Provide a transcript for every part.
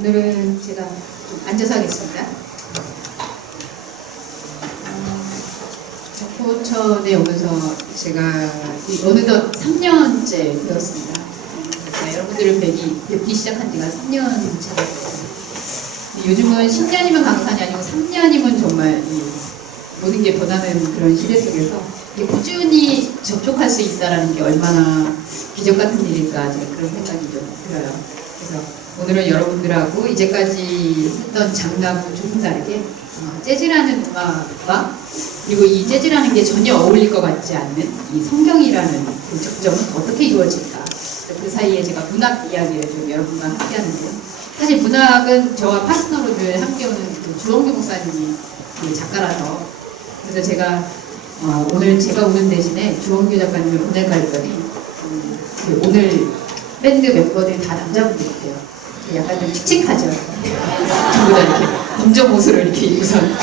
오늘은 제가 좀 앉아서 하겠습니다. 포천에 오면서 제가 어느덧 3년째 되었습니다. 여러분들을 뵙기 시작한 지가 3년 차였어요. 요즘은 10년이면 강산이 아니고 3년이면 정말 모든 게 변하는 그런 시대 속에서 꾸준히 접촉할 수 있다는 게 얼마나 기적 같은 일일까, 제가 그런 생각이 좀 들어요. 그래서 오늘은 여러분들하고 이제까지 했던 장르하고 조금 다르게 재즈라는 음악과 그리고 이 재즈라는 게 전혀 어울릴 것 같지 않는 이 성경이라는 그 접점은 어떻게 이루어질까, 그 사이에 제가 문학 이야기를 좀 여러분과 함께 하는데요. 사실 문학은 저와 파트너로 늘 함께 오는 그 주원규 목사님이 그 작가라서, 그래서 제가 오늘 제가 오는 대신에 주원규 작가님을 보낼까 했더니 그 오늘 밴드 멤버들이 다 남자분들이에요. 약간 좀 칙칙하죠. 전부 다 이렇게 검정 옷을 이렇게 입고선.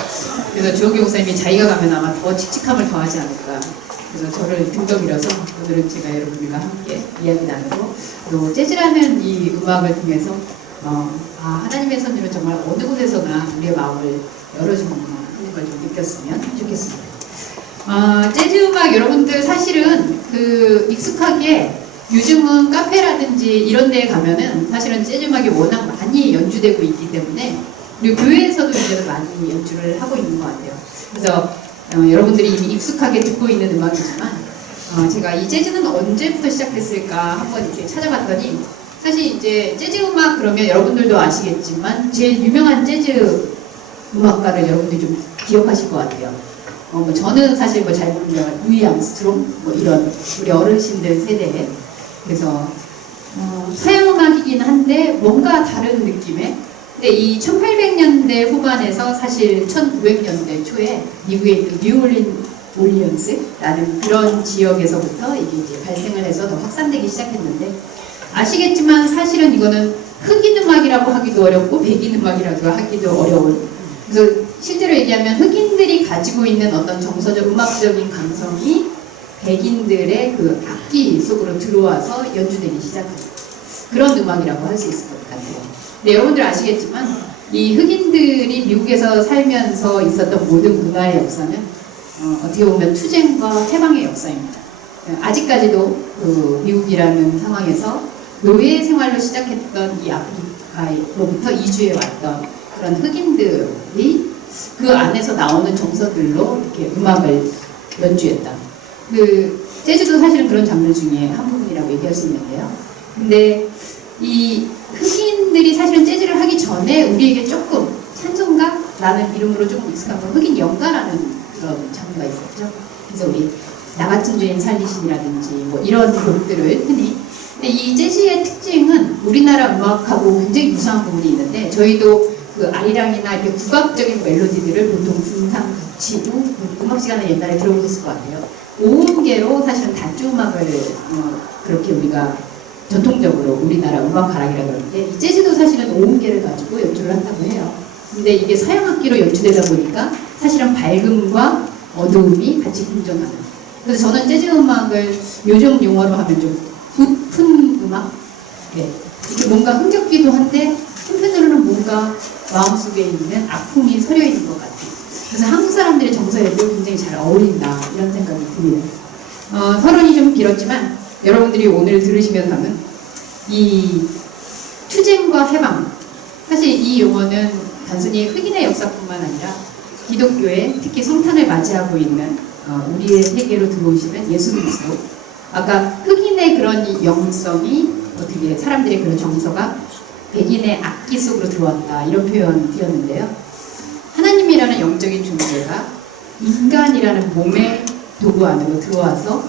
그래서 주원규 목사님이 자기가 가면 아마 더 칙칙함을 더하지 않을까. 그래서 저를 등덕 밀어서 오늘은 제가 여러분들과 함께 이야기 나누고, 또 재즈라는 이 음악을 통해서 하나님의 선율은 정말 어느 곳에서나 우리의 마음을 열어주는구나 하는 걸 좀 느꼈으면 좋겠습니다. 재즈 음악 여러분들 사실은 그 익숙하게 요즘은 카페라든지 이런 데에 가면은 사실은 재즈 음악이 워낙 많이 연주되고 있기 때문에, 그리고 교회에서도 이제는 많이 연주를 하고 있는 것 같아요. 그래서 여러분들이 이미 익숙하게 듣고 있는 음악이지만 제가 이 재즈는 언제부터 시작됐을까 한번 이렇게 찾아봤더니, 사실 이제 재즈 음악 그러면 여러분들도 아시겠지만 제일 유명한 재즈 음악가를 여러분들이 좀 기억하실 것 같아요. 저는 사실 잘 모르는 루이 암스트롱 이런 우리 어르신들 세대에, 그래서 서양 음악이긴 한데 뭔가 다른 느낌의, 근데 이 1800년대 후반에서 사실 1900년대 초에 미국에 있는 뉴올리언스라는 그런 지역에서부터 이게 이제 발생을 해서 더 확산되기 시작했는데, 아시겠지만 사실은 이거는 흑인 음악이라고 하기도 어렵고 백인 음악이라고 하기도 어려운, 그래서 실제로 얘기하면 흑인들이 가지고 있는 어떤 정서적 음악적인 감성이 백인들의 그 악기 속으로 들어와서 연주되기 시작한 그런 음악이라고 할 수 있을 것 같아요. 근데 여러분들 아시겠지만 이 흑인들이 미국에서 살면서 있었던 모든 문화의 역사는 어떻게 보면 투쟁과 해방의 역사입니다. 아직까지도 그 미국이라는 상황에서 노예 생활로 시작했던 이 아프리카로부터 이주해 왔던 그런 흑인들이 그 안에서 나오는 정서들로 이렇게 음악을 연주했다. 그 재즈도 사실은 그런 장르 중에 한 부분이라고 얘기할 수 있는데요. 근데 이 흑인들이 사실은 재즈를 하기 전에 우리에게 조금 찬송가라는 이름으로 조금 익숙한 건 흑인 연가라는 그런 장르가 있었죠. 그래서 우리 나 같은 죄인 살리신이라든지 이런 곡들을 흔히. 근데 이 재즈의 특징은 우리나라 음악하고 굉장히 유사한 부분이 있는데, 저희도 그 아리랑이나 이렇게 국악적인 멜로디들을 보통 중상 붙이고 음악 시간에 옛날에 들어보셨을 것 같아요. 오음계로 사실은 단조 음악을 그렇게 우리가 전통적으로 우리나라 음악가락이라고 그러는데, 이 재즈도 사실은 오음계를 가지고 연주를 한다고 해요. 근데 이게 서양 악기로 연주되다 보니까 사실은 밝음과 어두움이 같이 공존하는. 그래서 저는 재즈 음악을 요즘 용어로 하면 좀 굿픈 음악? 네. 이게 뭔가 흥겹기도 한데 한편으로는 뭔가 마음속에 있는 아픔이 서려 있는 것 같아요. 그래서 한국 사람들의 정서에도 굉장히 잘 어울린다, 이런 생각이 듭니다. 서론이 좀 길었지만 여러분들이 오늘 들으시면 하면 이 투쟁과 해방, 사실 이 용어는 단순히 흑인의 역사뿐만 아니라 기독교의 특히 성탄을 맞이하고 있는 우리의 세계로 들어오시는 예수 그리스도, 아까 흑인의 그런 영성이 어떻게 사람들의 그런 정서가 백인의 악기 속으로 들어왔다, 이런 표현이 되었는데요. 하나님이라는 영적인 존재가 인간이라는 몸의 도구 안으로 들어와서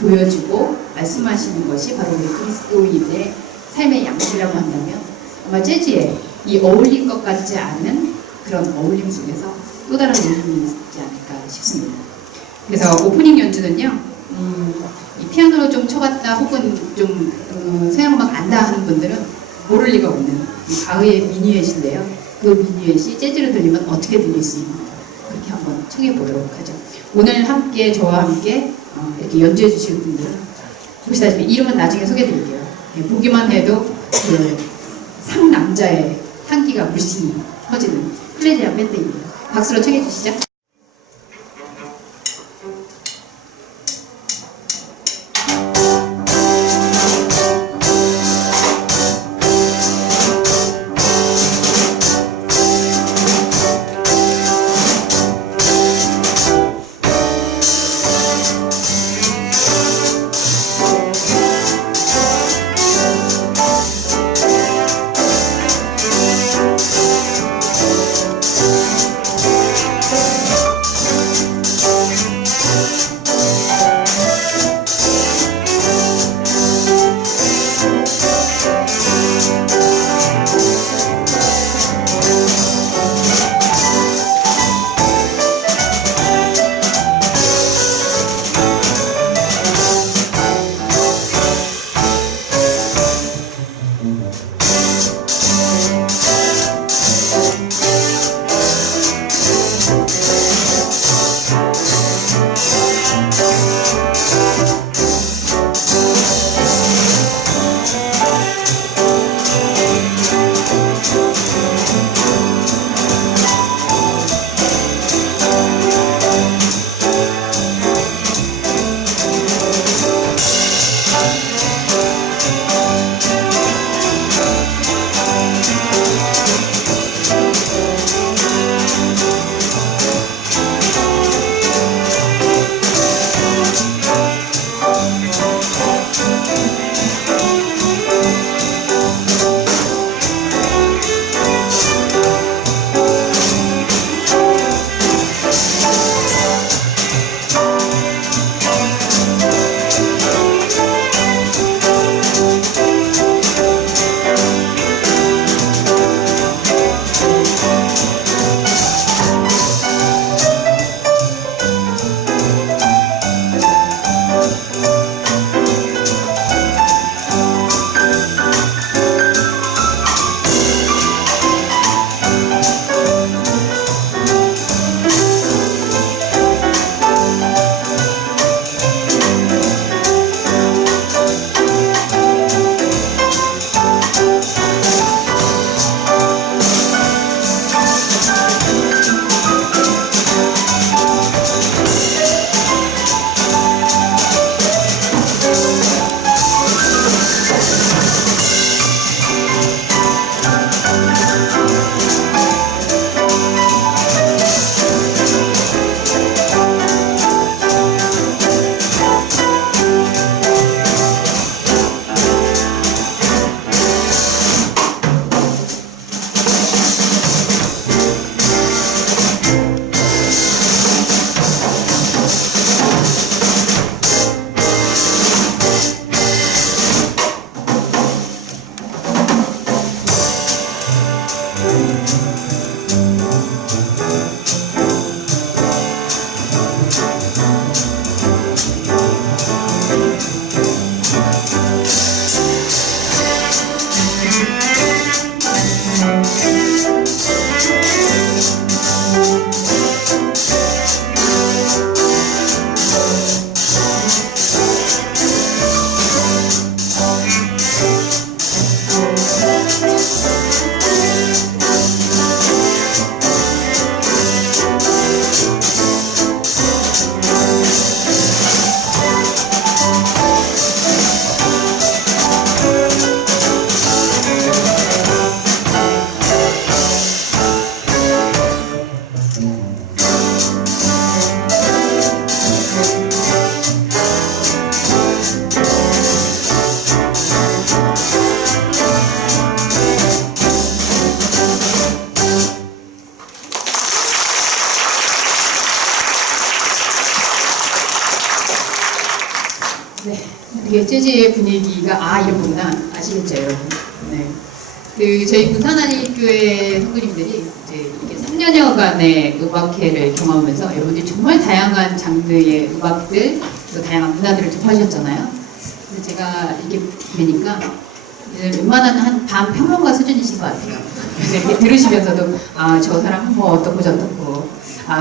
보여주고 말씀하시는 것이 바로 우리 그리스도인의 삶의 양식이라고 한다면, 아마 재즈에 이 어울릴 것 같지 않은 그런 어울림 속에서 또 다른 의미가 있지 않을까 싶습니다. 그래서 오프닝 연주는요, 이 피아노로 좀 쳐봤다 혹은 좀 서양음악 안다 하는 분들은 모를 리가 없는 바흐의 미뉴엣인데요. 그 미뉴엣이 재즈로 들리면 어떻게 들릴 수 있는가, 그렇게 한번 청해보도록 하죠. 오늘 함께 저와 함께 이렇게 연주해 주실 분들은 보시다시피 이름은 나중에 소개해드릴게요. 보기만 해도 그 상남자의 향기가 물씬 퍼지는 클레리아 밴드입니다. 박수로 청해 주시죠. 되게 재즈의 분위기가 이런 거구나 아시겠죠 여러분? 네. 그 저희 군산아리교회 선생님들이 이제 이게 3년여간의 음악회를 경험하면서 여러분들이 정말 다양한 장르의 음악들, 또 다양한 문화들을 접하셨잖아요. 그래서 제가 이렇게 보니까 웬만한 한 반 평론가 수준이신 것 같아요. 이렇게 들으시면서도 저 사람은 뭐 어떻고 저떻고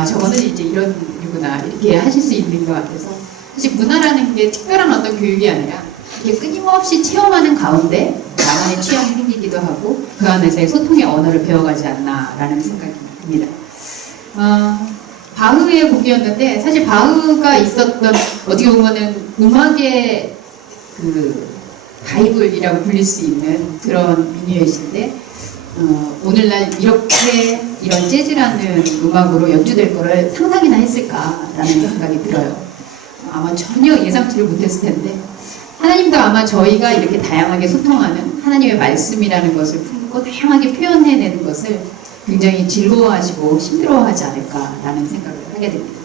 저거는 이제 이런 이유구나 이렇게 하실 수 있는 것 같아서 사실 문화라는 게 특별한 어떤 교육이 아니라 이렇게 끊임없이 체험하는 가운데 나만의 취향이 생기기도 하고 그 안에서의 소통의 언어를 배워가지 않나라는 생각이 듭니다. 바흐의 곡이었는데 사실 바흐가 있었던 어떻게 보면은 음악의 그 바이블이라고 불릴 수 있는 그런 미니엣인데 오늘날 이렇게 이런 재즈라는 음악으로 연주될 거를 상상이나 했을까라는 생각이 들어요. 아마 전혀 예상치를 못했을 텐데 하나님도 아마 저희가 이렇게 다양하게 소통하는 하나님의 말씀이라는 것을 품고 다양하게 표현해내는 것을 굉장히 즐거워하시고 힘들어하지 않을까라는 생각을 하게 됩니다.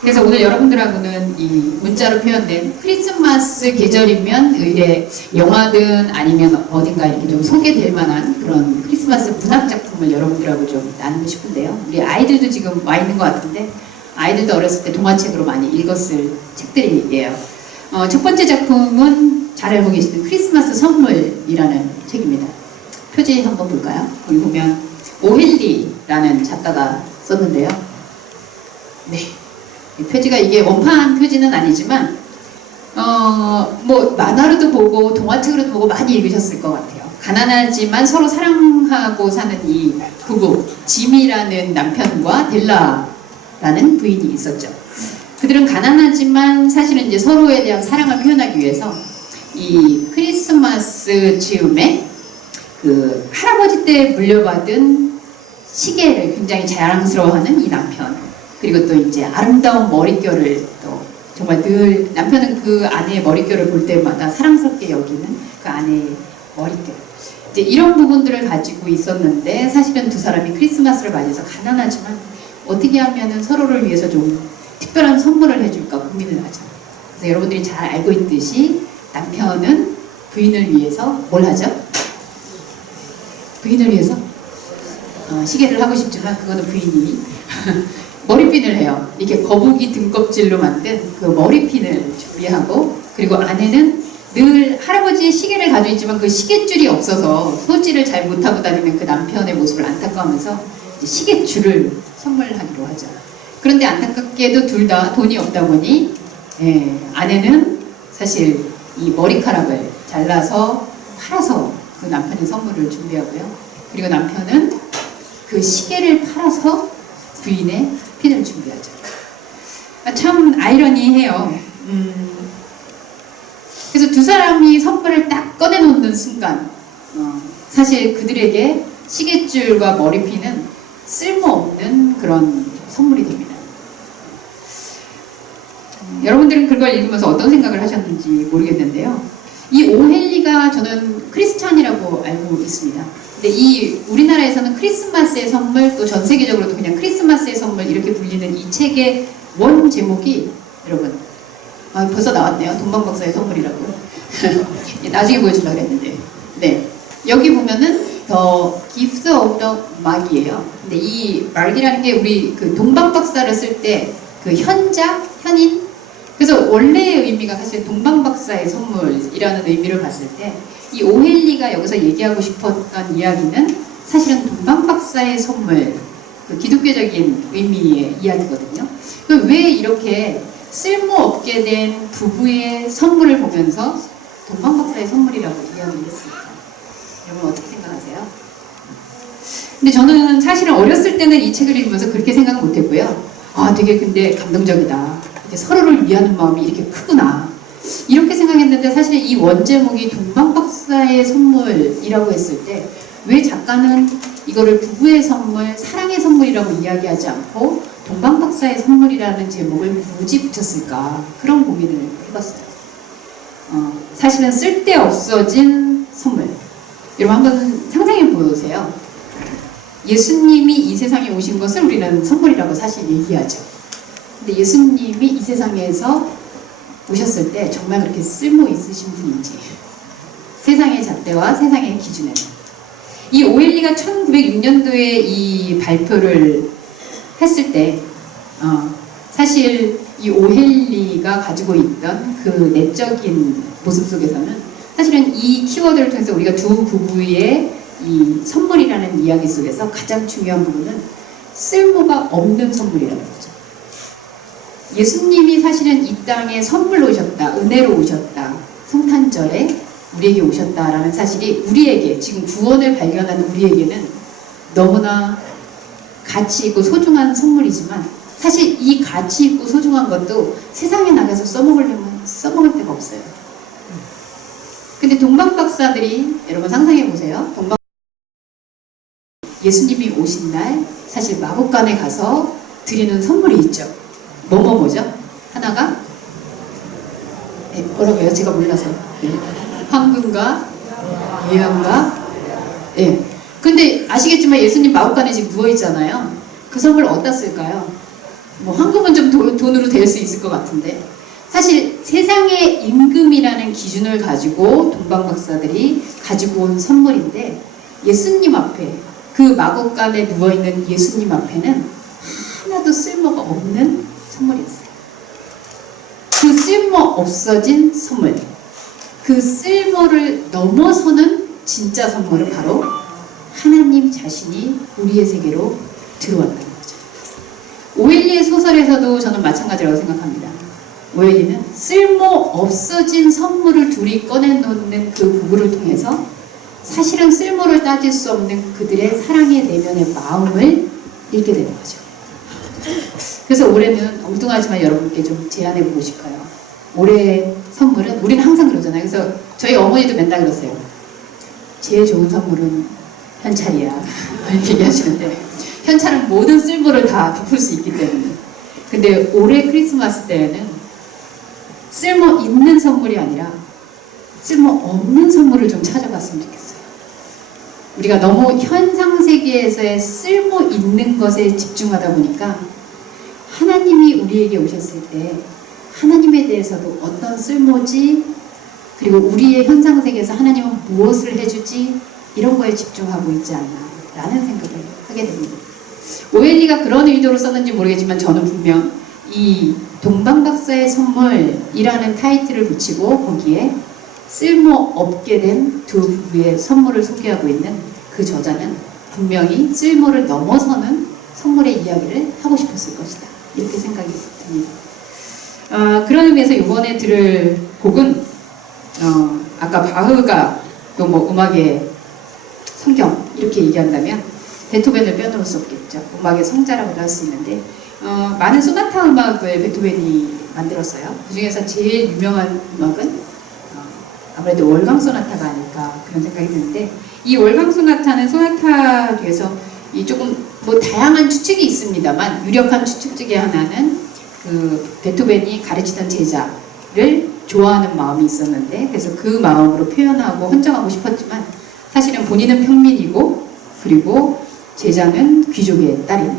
그래서 오늘 여러분들하고는 이 문자로 표현된 크리스마스 계절이면 의뢰 영화든 아니면 어딘가 이렇게 좀 소개될 만한 그런 크리스마스 문학 작품을 여러분들하고 좀 나누고 싶은데요. 우리 아이들도 지금 와 있는 것 같은데 아이들도 어렸을 때 동화책으로 많이 읽었을 책들이에요. 첫 번째 작품은 잘 알고 계시는 크리스마스 선물이라는 책입니다. 표지 한번 볼까요? 여기 보면 오헨리라는 작가가 썼는데요. 네. 이 표지가 이게 원판 표지는 아니지만 뭐 만화로도 보고 동화책으로도 보고 많이 읽으셨을 것 같아요. 가난하지만 서로 사랑하고 사는 이 부부 짐이라는 남편과 델라라는 부인이 있었죠. 그들은 가난하지만 사실은 이제 서로에 대한 사랑을 표현하기 위해서 이 크리스마스 즈음에 그 할아버지 때 물려받은 시계를 굉장히 자랑스러워하는 이 남편, 그리고 또 이제 아름다운 머릿결을 또 정말 늘 남편은 그 아내의 머릿결을 볼 때마다 사랑스럽게 여기는 그 아내의 머릿결, 이제 이런 부분들을 가지고 있었는데 사실은 두 사람이 크리스마스를 맞이해서 가난하지만 어떻게 하면은 서로를 위해서 좀 특별한 선물을 해줄까 고민을 하죠. 그래서 여러분들이 잘 알고 있듯이 남편은 부인을 위해서 뭘 하죠? 부인을 위해서 시계를 하고 싶지만 그거는 부인이 머리핀을 해요. 이렇게 거북이 등껍질로 만든 그 머리핀을 준비하고, 그리고 아내는 늘 할아버지의 시계를 가지고 있지만 그 시계줄이 없어서 소지를 잘 못하고 다니는 그 남편의 모습을 안타까워하면서 시계줄을 선물하기로 하죠. 그런데 안타깝게도 둘 다 돈이 없다 보니 아내는 사실 이 머리카락을 잘라서 팔아서 그 남편의 선물을 준비하고요. 그리고 남편은 그 시계를 팔아서 부인의 핀을 준비하죠. 참 아이러니해요. 그래서 두 사람이 선물을 딱 꺼내놓는 순간 사실 그들에게 시계줄과 머리핀은 쓸모없는 그런 선물이 됩니다. 여러분들은 그걸 읽으면서 어떤 생각을 하셨는지 모르겠는데요. 이 오헨리가 저는 크리스찬이라고 알고 있습니다. 근데 이 우리나라에서는 크리스마스의 선물, 또 전 세계적으로도 그냥 크리스마스의 선물 이렇게 불리는 이 책의 원 제목이 여러분 벌써 나왔네요. 동방박사의 선물이라고. 나중에 보여주려고 했는데 네, 여기 보면은 The Gift of the Mag이에요. 근데 이 막이라는 게 우리 그 동방박사를 쓸 때 그 현자, 현인, 그래서 원래의 의미가 사실 동방박사의 선물이라는 의미를 봤을 때 이 오헨리가 여기서 얘기하고 싶었던 이야기는 사실은 동방박사의 선물, 그 기독교적인 의미의 이야기거든요. 왜 이렇게 쓸모없게 된 부부의 선물을 보면서 동방박사의 선물이라고 이야기를 했습니까? 여러분 어떻게 생각하세요? 근데 저는 사실은 어렸을 때는 이 책을 읽으면서 그렇게 생각은 못했고요. 되게 근데 감동적이다. 서로를 위하는 마음이 이렇게 크구나. 이렇게 생각했는데 사실 이 원제목이 동방박사의 선물이라고 했을 때 왜 작가는 이거를 부부의 선물, 사랑의 선물이라고 이야기하지 않고 동방박사의 선물이라는 제목을 굳이 붙였을까? 그런 고민을 해봤어요. 사실은 쓸데없어진 선물. 여러분 한번 상상해 보세요. 예수님이 이 세상에 오신 것을 우리는 선물이라고 사실 얘기하죠. 근데 예수님이 이 세상에서 오셨을 때 정말 그렇게 쓸모 있으신 분인지, 세상의 잣대와 세상의 기준에는. 이 오헨리가 1906년도에 이 발표를 했을 때 사실 이 오헨리가 가지고 있던 그 내적인 모습 속에서는 사실은 이 키워드를 통해서 우리가 두 부부의 이 선물이라는 이야기 속에서 가장 중요한 부분은 쓸모가 없는 선물이라는 거죠. 예수님이 사실은 이 땅에 선물로 오셨다, 은혜로 오셨다, 성탄절에 우리에게 오셨다라는 사실이 우리에게 지금 구원을 발견하는 우리에게는 너무나 가치 있고 소중한 선물이지만 사실 이 가치 있고 소중한 것도 세상에 나가서 써먹으려면 써먹을 데가 없어요. 근데 동방 박사들이 여러분 상상해 보세요. 동방 예수님이 오신 날 사실 마국간에 가서 드리는 선물이 있죠. 뭐죠? 하나가 뭐라고요? 제가 몰라서 황금과 예언과 근데 아시겠지만 예수님 마국간에 지금 누워있잖아요. 그 선물 어디다 쓸까요? 뭐 황금은 좀 돈으로 될 수 있을 것 같은데 사실 세상의 임금이라는 기준을 가지고 동방 박사들이 가지고 온 선물인데 예수님 앞에 그 마국간에 누워있는 예수님 앞에는 하나도 쓸모가 없는 선물이었어요. 그 쓸모 없어진 선물, 그 쓸모를 넘어서는 진짜 선물은 바로 하나님 자신이 우리의 세계로 들어왔다는 거죠. 오엘리의 소설에서도 저는 마찬가지라고 생각합니다. 오엘리는 쓸모 없어진 선물을 둘이 꺼내놓는 그 부부를 통해서 사실은 쓸모를 따질 수 없는 그들의 사랑의 내면의 마음을 읽게 되는 거죠. 그래서 올해는 엉뚱하지만 여러분께 좀 제안해보고 싶어요. 올해의 선물은 우리는 항상 그러잖아요. 그래서 저희 어머니도 맨날 그러세요. 제일 좋은 선물은 현찰이야 이렇게 얘기하시는데 현찰은 모든 쓸모를 다 베풀 수 있기 때문에 근데 올해 크리스마스 때에는 쓸모 있는 선물이 아니라 쓸모 없는 선물을 좀 찾아봤으면 좋겠어요. 우리가 너무 현상세계에서의 쓸모 있는 것에 집중하다 보니까 하나님이 우리에게 오셨을 때 하나님에 대해서도 어떤 쓸모지 그리고 우리의 현상세계에서 하나님은 무엇을 해주지 이런 거에 집중하고 있지 않나 라는 생각을 하게 됩니다. 오엘리가 그런 의도로 썼는지 모르겠지만 저는 분명 이 동방박사의 선물이라는 타이틀을 붙이고 거기에 쓸모없게 된 두 부부의 선물을 소개하고 있는 그 저자는 분명히 쓸모를 넘어서는 선물의 이야기를 하고 싶었을 것이다. 이렇게 생각이 듭니다. 그런 의미에서 이번에 들을 곡은 아까 바흐가 또 뭐 음악의 성경 이렇게 얘기한다면 베토벤을 빼놓을 수 없겠죠. 음악의 성자라고도 할 수 있는데 많은 소나타 음악을 베토벤이 만들었어요. 그 중에서 제일 유명한 음악은 아무래도 월광 소나타가 아닐까 그런 생각이 드는데 이 월광 소나타는 소나타 뒤에서 이 조금 뭐 다양한 추측이 있습니다만 유력한 추측 중에 하나는 그 베토벤이 가르치던 제자를 좋아하는 마음이 있었는데 그래서 그 마음으로 표현하고 헌정하고 싶었지만 사실은 본인은 평민이고 그리고 제자는 귀족의 딸인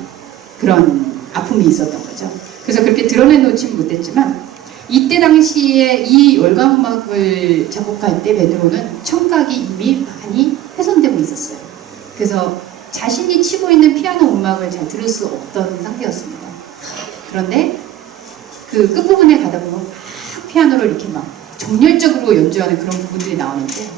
그런 아픔이 있었던 거죠. 그래서 그렇게 드러내놓지는 못했지만 이때 당시에 이 월광음악을 작곡할 때 베드로는 청각이 이미 많이 훼손되고 있었어요. 그래서 자신이 치고 있는 피아노 음악을 잘 들을 수 없던 상태였습니다. 그런데 그 끝부분에 가다 보면 막 피아노를 이렇게 막 정열적으로 연주하는 그런 부분들이 나오는데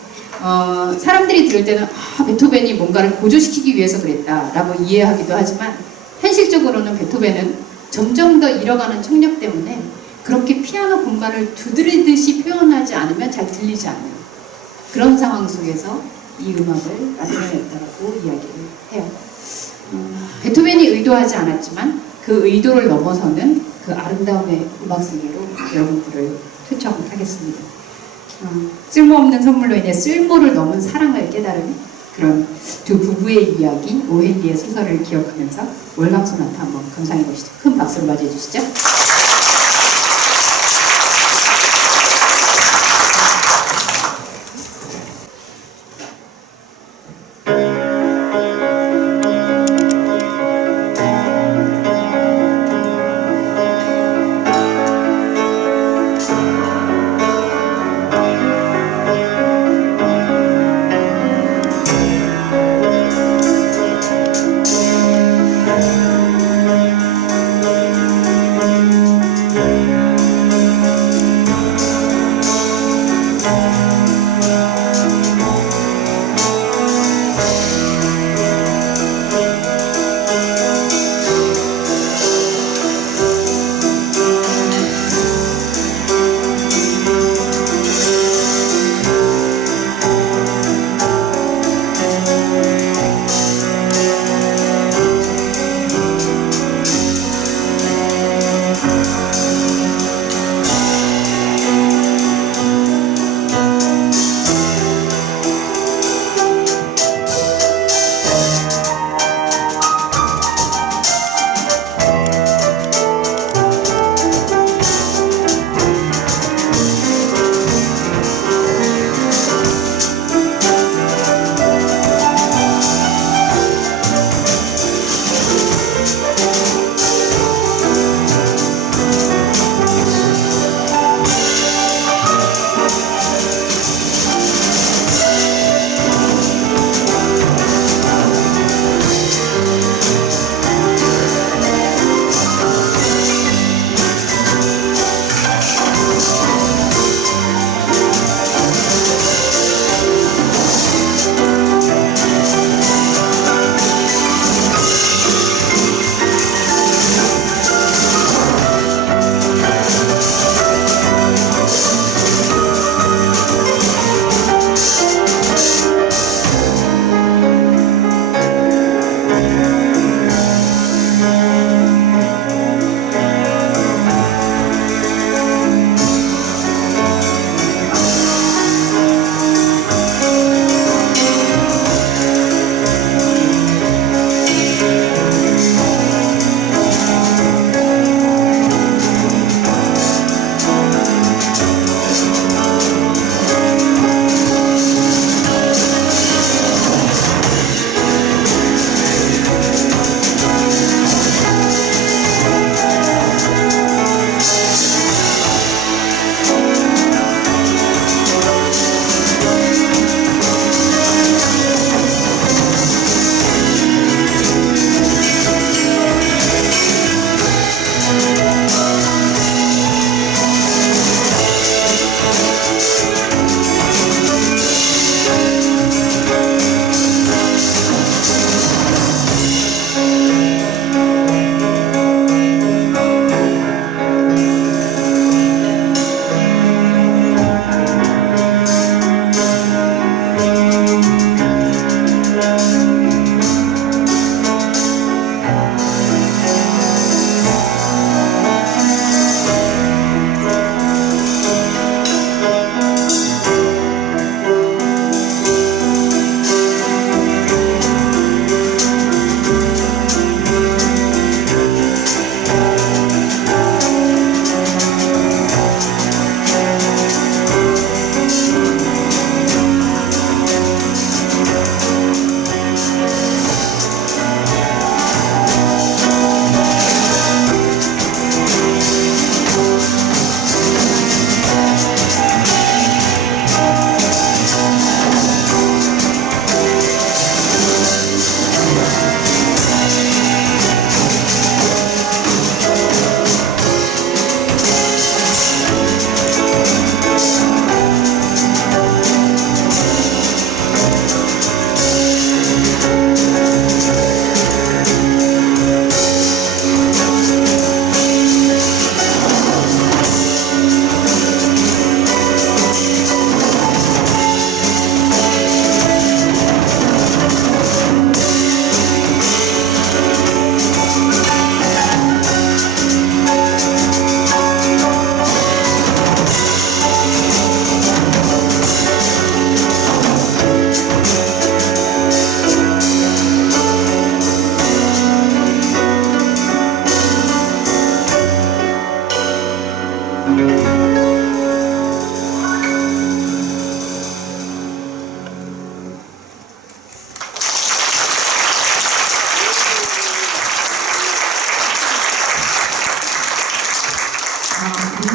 사람들이 들을 때는 베토벤이 뭔가를 고조시키기 위해서 그랬다라고 이해하기도 하지만 현실적으로는 베토벤은 점점 더 잃어가는 청력 때문에 그렇게 피아노 공간을 두드리듯이 표현하지 않으면 잘 들리지 않는 그런 상황 속에서 이 음악을 만들어냈다고 이야기를 해요. 베토벤이 의도하지 않았지만 그 의도를 넘어서는 그 아름다움의 음악 세계로 여러분들을 초청하겠습니다. 쓸모없는 선물로 인해 쓸모를 넘은 사랑을 깨달은 그런 두 부부의 이야기 오헬리의 소설을 기억하면서 월광 소나타 한번 감상해 보시죠. 큰 박수로 맞이해 주시죠.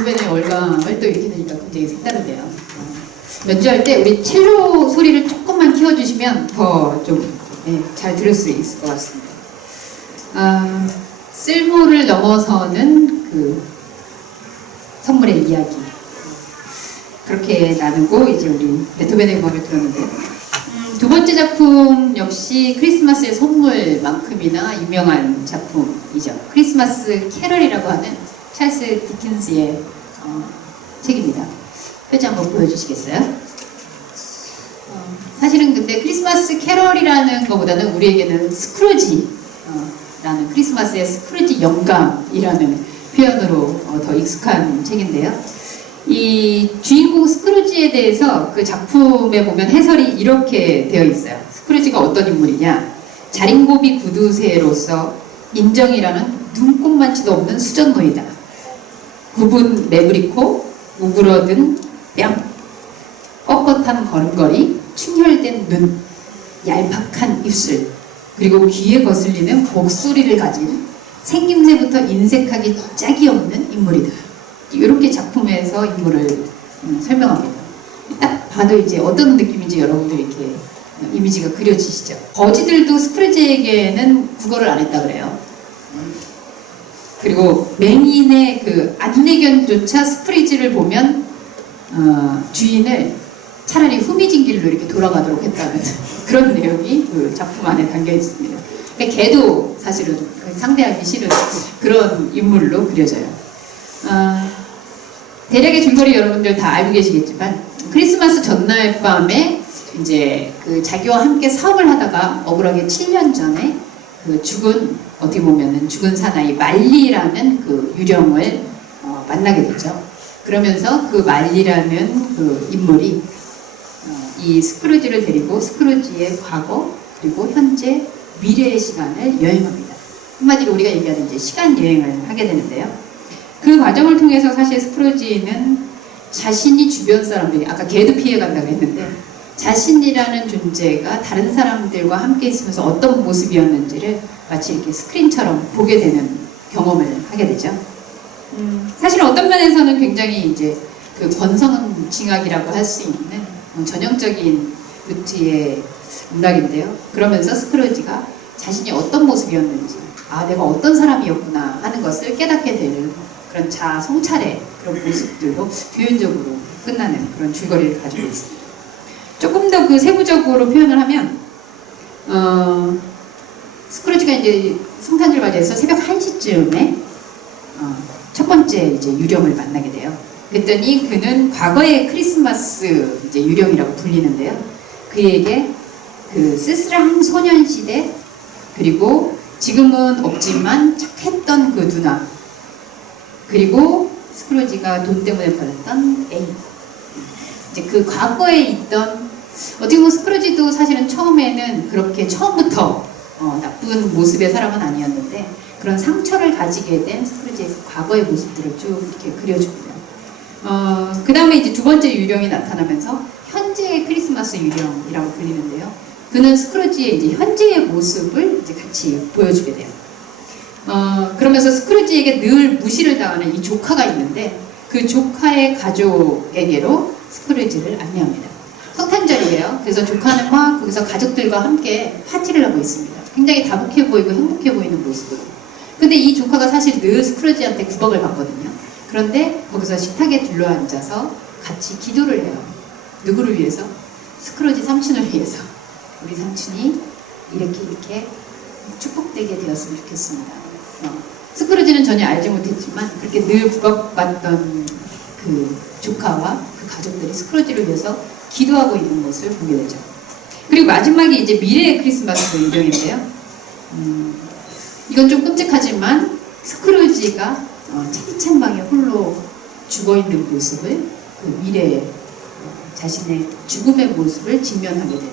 베토벤의 월광을 또 이렇게 들으니까 굉장히 색다른데요. 연주할 때 우리 첼로 소리를 조금만 키워주시면 더 좀 잘 들을 수 있을 것 같습니다. 쓸모를 넘어서는 그 선물의 이야기. 그렇게 나누고 이제 우리 베토벤의 음악을 들었는데 두 번째 작품 역시 크리스마스의 선물만큼이나 유명한 작품이죠. 크리스마스 캐럴이라고 하는 찰스 디킨스의 책입니다. 표지 한번 보여주시겠어요? 사실은 근데 크리스마스 캐럴이라는 것보다는 우리에게는 스크루지 라는 크리스마스의 스크루지 영감이라는 표현으로 더 익숙한 책인데요. 이 주인공 스크루지에 대해서 그 작품에 보면 해설이 이렇게 되어 있어요. 스크루지가 어떤 인물이냐? 자린고비 구두쇠로서 인정이라는 눈꼽만치도 없는 수전노이다. 굽은 매부리코, 우그러든 뺨, 뻣뻣한 걸음걸이, 충혈된 눈, 얄팍한 입술, 그리고 귀에 거슬리는 목소리를 가진 생김새부터 인색하기 짝이 없는 인물이다. 이렇게 작품에서 인물을 설명합니다. 딱 봐도 이제 어떤 느낌인지 여러분들 이렇게 이미지가 그려지시죠. 거지들도 스크루지에게는 국어를 안 했다 그래요. 그리고 맹인의 그 안내견조차 스크루지를 보면 주인을 차라리 후미진 길로 이렇게 돌아가도록 했다는 그런 내용이 그 작품 안에 담겨 있습니다. 그러니까 걔도 사실은 상대하기 싫은 그런 인물로 그려져요. 대략의 줄거리 여러분들 다 알고 계시겠지만 크리스마스 전날 밤에 이제 그 자기와 함께 사업을 하다가 억울하게 7년 전에 그 죽은 어떻게 보면은 죽은 사나이 말리라는 그 유령을 만나게 되죠. 그러면서 그 말리라는 그 인물이 이 스크루지를 데리고 스크루지의 과거 그리고 현재 미래의 시간을 여행합니다. 한마디로 우리가 얘기하는 이제 시간 여행을 하게 되는데요. 그 과정을 통해서 사실 스크루지는 자신이 주변 사람들이 아까 걔도 피해간다고 했는데 자신이라는 존재가 다른 사람들과 함께 있으면서 어떤 모습이었는지를 마치 이렇게 스크린처럼 보게 되는 경험을 하게 되죠. 사실 어떤 면에서는 굉장히 이제 그 권선징악이라고 할 수 있는 전형적인 루트의 문학인데요. 그러면서 스크루지가 자신이 어떤 모습이었는지, 내가 어떤 사람이었구나 하는 것을 깨닫게 되는 그런 자아 성찰의 그런 모습들로 표현적으로 끝나는 그런 줄거리를 가지고 있습니다. 조금 더 그 세부적으로 표현을 하면, 스크루지가 이제 성탄절 맞이해서 새벽 1시쯤에 첫 번째 이제 유령을 만나게 돼요. 그랬더니 그는 과거의 크리스마스 이제 유령이라고 불리는데요. 그에게 그 쓸쓸한 소년 시대 그리고 지금은 없지만 착했던 그 누나 그리고 스크루지가 돈 때문에 버렸던 애인 이제 그 과거에 있던 어떻게 보면 스크루지도 사실은 처음에는 그렇게 처음부터 나쁜 모습의 사람은 아니었는데 그런 상처를 가지게 된 스크루지의 과거의 모습들을 쭉 이렇게 그려줍니다. 그 다음에 이제 두 번째 유령이 나타나면서 현재의 크리스마스 유령이라고 불리는데요. 그는 스크루지의 이제 현재의 모습을 이제 같이 보여주게 돼요. 그러면서 스크루지에게 늘 무시를 당하는 이 조카가 있는데 그 조카의 가족에게로 스크루지를 안내합니다. 성탄절이에요. 그래서 조카는 막 거기서 가족들과 함께 파티를 하고 있습니다. 굉장히 다복해 보이고 행복해 보이는 모습으로. 근데 이 조카가 사실 늘 스크루지한테 구박을 받거든요. 그런데 거기서 식탁에 둘러앉아서 같이 기도를 해요. 누구를 위해서? 스크루지 삼촌을 위해서. 우리 삼촌이 이렇게 축복되게 되었으면 좋겠습니다. 스크루지는 전혀 알지 못했지만 그렇게 늘 구박받던 그 조카와 그 가족들이 스크루지를 위해서 기도하고 있는 것을 보게 되죠. 그리고 마지막에 이제 미래의 크리스마스 유령인데요. 이건 좀 끔찍하지만 스크루지가 차디찬 방에 홀로 죽어있는 모습을 그 미래의 자신의 죽음의 모습을 직면하게 되는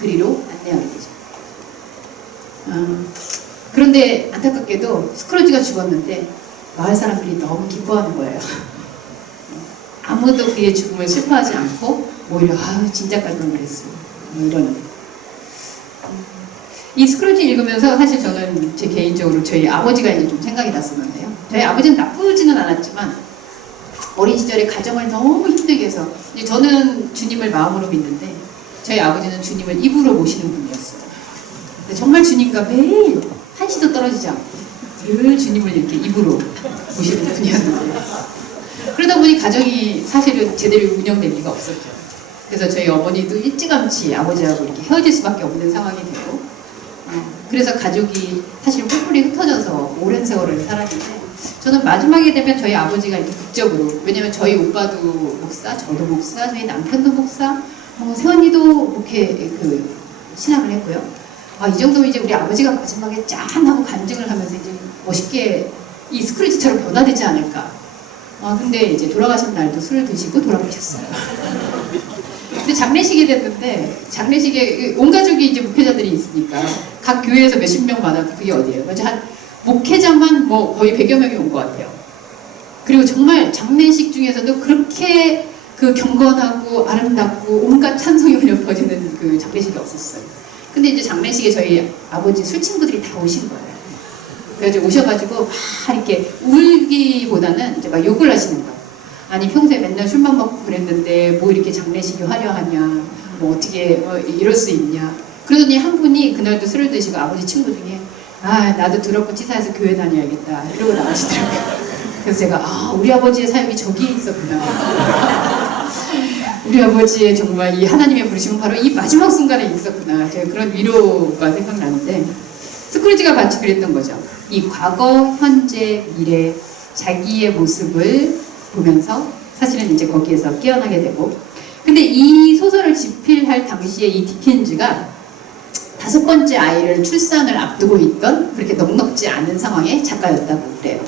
그리로 안내하게 되죠. 그런데 안타깝게도 스크루지가 죽었는데 마을 사람들이 너무 기뻐하는 거예요. 아무도 그의 죽음을 슬퍼하지 않고 오히려 진작 갈 걸 그랬어 이러는. 이 스크루지 읽으면서 사실 저는 제 개인적으로 저희 아버지가 이제 좀 생각이 났었는데요. 저희 아버지는 나쁘지는 않았지만 어린 시절에 가정을 너무 힘들게 해서 이제 저는 주님을 마음으로 믿는데 저희 아버지는 주님을 입으로 모시는 분이었어요. 정말 주님과 매일 한시도 떨어지지 않고 늘 주님을 이렇게 입으로 모시는 분이었는데 그러다 보니 가정이 사실은 제대로 운영될 리가 없었죠. 그래서 저희 어머니도 일찌감치 아버지하고 이렇게 헤어질 수밖에 없는 상황이 되고 그래서 가족이 사실 뿔뿔이 흩어져서 오랜 세월을 살았는데 저는 마지막에 되면 저희 아버지가 이렇게 극적으로 왜냐면 저희 오빠도 목사, 저도 목사, 저희 남편도 목사, 세원이도 목회 신학을 했고요. 이 정도면 이제 우리 아버지가 마지막에 짠 하고 간증을 하면서 이제 멋있게 이 스크루지처럼 변화되지 않을까. 근데 이제 돌아가신 날도 술을 드시고 돌아가셨어요. 근데 장례식이 됐는데 장례식에 온 가족이 이제 목회자들이 있으니까 각 교회에서 몇십 명 받아도 그게 어디예요? 맞아 한 목회자만 거의 100여 명이 온 것 같아요. 그리고 정말 장례식 중에서도 그렇게 경건하고 아름답고 온갖 찬송이 흘려 퍼지는 그 장례식이 없었어요. 근데 이제 장례식에 저희 아버지 술 친구들이 다 오신 거예요. 그래서 오셔가지고 막 이렇게 울기보다는 이제 막 욕을 하시는 거예요. 아니 평소에 맨날 술만 먹고 그랬는데 뭐 이렇게 장례식이 화려하냐, 뭐 어떻게 이럴 수 있냐. 그러더니 한 분이 그날도 술을 드시고 아버지 친구 중에 나도 더럽고 치사해서 교회 다녀야겠다 이러고 나가시더라고요. 그래서 제가 우리 아버지의 사역이 저기에 있었구나. 우리 아버지의 정말 이 하나님의 부르심은 바로 이 마지막 순간에 있었구나. 제가 그런 위로가 생각나는데 스크루지가 마치 그랬던 거죠. 이 과거, 현재, 미래 자기의 모습을 보면서 사실은 이제 거기에서 깨어나게 되고 근데 이 소설을 집필할 당시에 이 디킨즈가 5번째 아이를 출산을 앞두고 있던 그렇게 넉넉지 않은 상황의 작가였다고 그래요.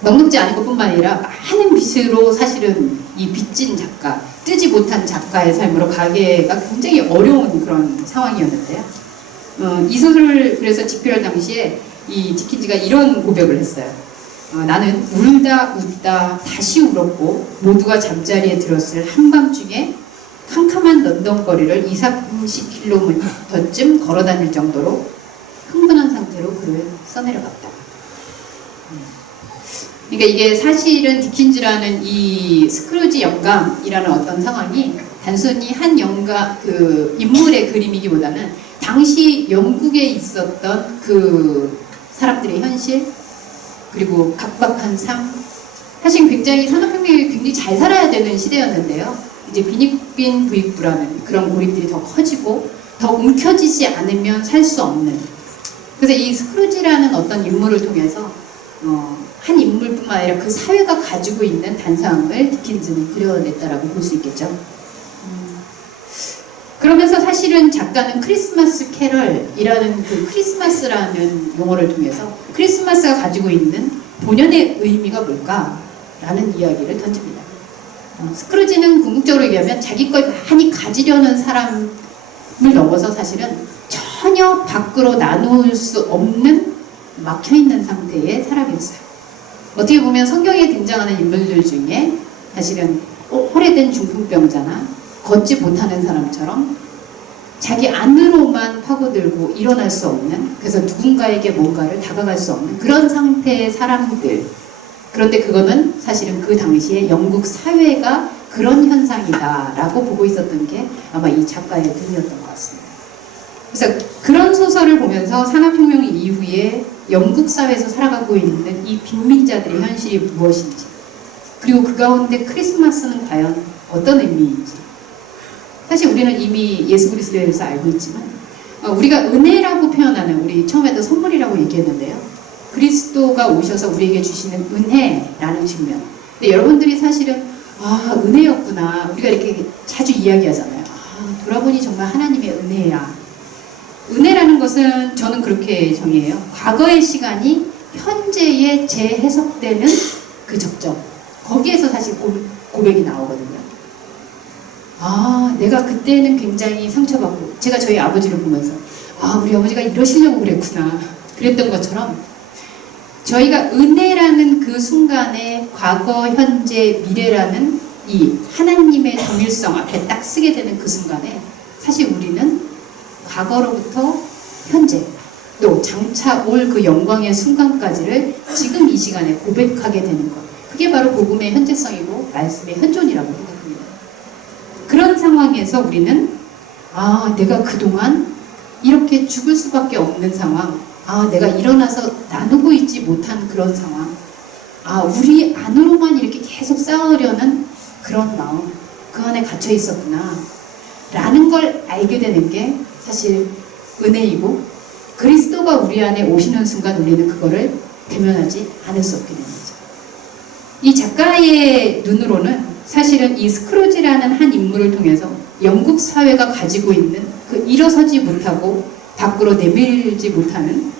넉넉지 않은 것뿐만 아니라 많은 빚으로 사실은 이 빚진 작가, 뜨지 못한 작가의 삶으로 가기가 굉장히 어려운 그런 상황이었는데요. 이 소설을 그래서 집필할 당시에 이 디킨즈가 이런 고백을 했어요. 나는 울다 웃다 다시 울었고 모두가 잠자리에 들었을 한밤중에 캄캄한 런던 거리를 20-30km쯤 걸어다닐 정도로 흥분한 상태로 글을 써내려갔다. 그러니까 이게 사실은 디킨즈라는 이 스크루지 영감이라는 어떤 상황이 단순히 한 인물의 그림이기보다는 당시 영국에 있었던 그 사람들의 현실 그리고 각박한 삶 사실 굉장히 산업혁명이 굉장히 잘 살아야 되는 시대였는데요. 이제 빈익빈 부익부라는 그런 고립들이 더 커지고 더 움켜쥐지 않으면 살 수 없는 그래서 이 스크루지라는 어떤 인물을 통해서 한 인물뿐만 아니라 그 사회가 가지고 있는 단상을 디킨즈는 그려냈다라고 볼 수 있겠죠. 그러면서 사실은 작가는 크리스마스 캐럴이라는 그 크리스마스라는 용어를 통해서 크리스마스가 가지고 있는 본연의 의미가 뭘까라는 이야기를 던집니다. 스크루지는 궁극적으로 얘기하면 자기 걸 많이 가지려는 사람을 넘어서 사실은 전혀 밖으로 나눌 수 없는 막혀있는 상태의 사람이었어요. 어떻게 보면 성경에 등장하는 인물들 중에 사실은 오래된 중풍병자나 걷지 못하는 사람처럼 자기 안으로만 파고들고 일어날 수 없는 그래서 누군가에게 뭔가를 다가갈 수 없는 그런 상태의 사람들 그런데 그거는 사실은 그 당시에 영국 사회가 그런 현상이다라고 보고 있었던 게 아마 이 작가의 뜻이었던 것 같습니다. 그래서 그런 소설을 보면서 산업혁명 이후에 영국 사회에서 살아가고 있는 이 빈민자들의 현실이 무엇인지 그리고 그 가운데 크리스마스는 과연 어떤 의미인지 사실 우리는 이미 예수 그리스도에 대해서 알고 있지만 우리가 은혜라고 표현하는 우리 처음에도 선물이라고 얘기했는데요. 그리스도가 오셔서 우리에게 주시는 은혜라는 측면 근데 여러분들이 사실은 은혜였구나 우리가 이렇게 자주 이야기하잖아요. 돌아보니 정말 하나님의 은혜야. 은혜라는 것은 저는 그렇게 정의해요. 과거의 시간이 현재에 재해석되는 그 적정 거기에서 사실 고백이 나오거든요. 내가 그때는 굉장히 상처받고 제가 저희 아버지를 보면서 우리 아버지가 이러시려고 그랬구나 그랬던 것처럼 저희가 은혜라는 그 순간에 과거, 현재, 미래라는 이 하나님의 동일성 앞에 딱 쓰게 되는 그 순간에 사실 우리는 과거로부터 현재 또 장차 올 그 영광의 순간까지를 지금 이 시간에 고백하게 되는 것 그게 바로 복음의 현재성이고 말씀의 현존이라고 생각합니다. 그런 상황에서 우리는 내가 그동안 이렇게 죽을 수밖에 없는 상황, 내가 일어나서 나누고 있지 못한 그런 상황, 우리 안으로만 이렇게 계속 싸우려는 그런 마음, 그 안에 갇혀 있었구나 라는 걸 알게 되는 게 사실 은혜이고, 그리스도가 우리 안에 오시는 순간 우리는 그거를 대면하지 않을 수 없게 되는 거죠. 이 작가의 눈으로는 사실은 이 스크루지라는 한 인물을 통해서 영국 사회가 가지고 있는 그 일어서지 못하고 밖으로 내밀지 못하는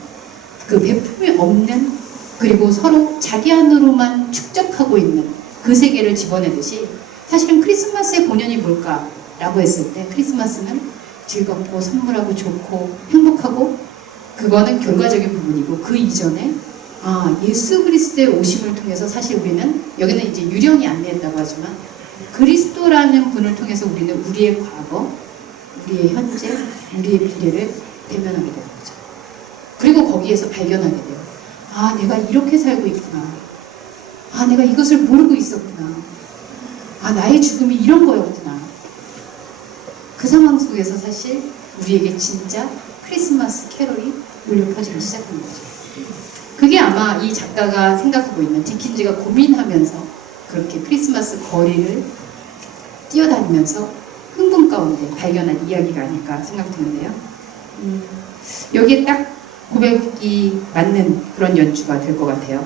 그 베품이 없는, 그리고 서로 자기 안으로만 축적하고 있는 그 세계를 집어내듯이, 사실은 크리스마스의 본연이 뭘까라고 했을 때 크리스마스는 즐겁고 선물하고 좋고 행복하고, 그거는 결과적인 부분이고, 그 이전에 예수 그리스도의 오심을 통해서 사실 우리는, 여기는 이제 유령이 안내했다고 하지만 그리스도라는 분을 통해서 우리는 우리의 과거, 우리의 현재, 우리의 미래를 대면하게 되는 거죠. 그리고 거기에서 발견하게 돼요. 내가 이렇게 살고 있구나. 내가 이것을 모르고 있었구나. 나의 죽음이 이런 거였구나. 그 상황 속에서 사실 우리에게 진짜 크리스마스 캐롤이 울려 퍼지기 시작한 거죠. 그게 아마 이 작가가 생각하고 있는, 디킨즈가 고민하면서 그렇게 크리스마스 거리를 뛰어다니면서 흥분 가운데 발견한 이야기가 아닐까 생각되는데요. 여기에 딱 고백이 맞는 그런 연주가 될 것 같아요.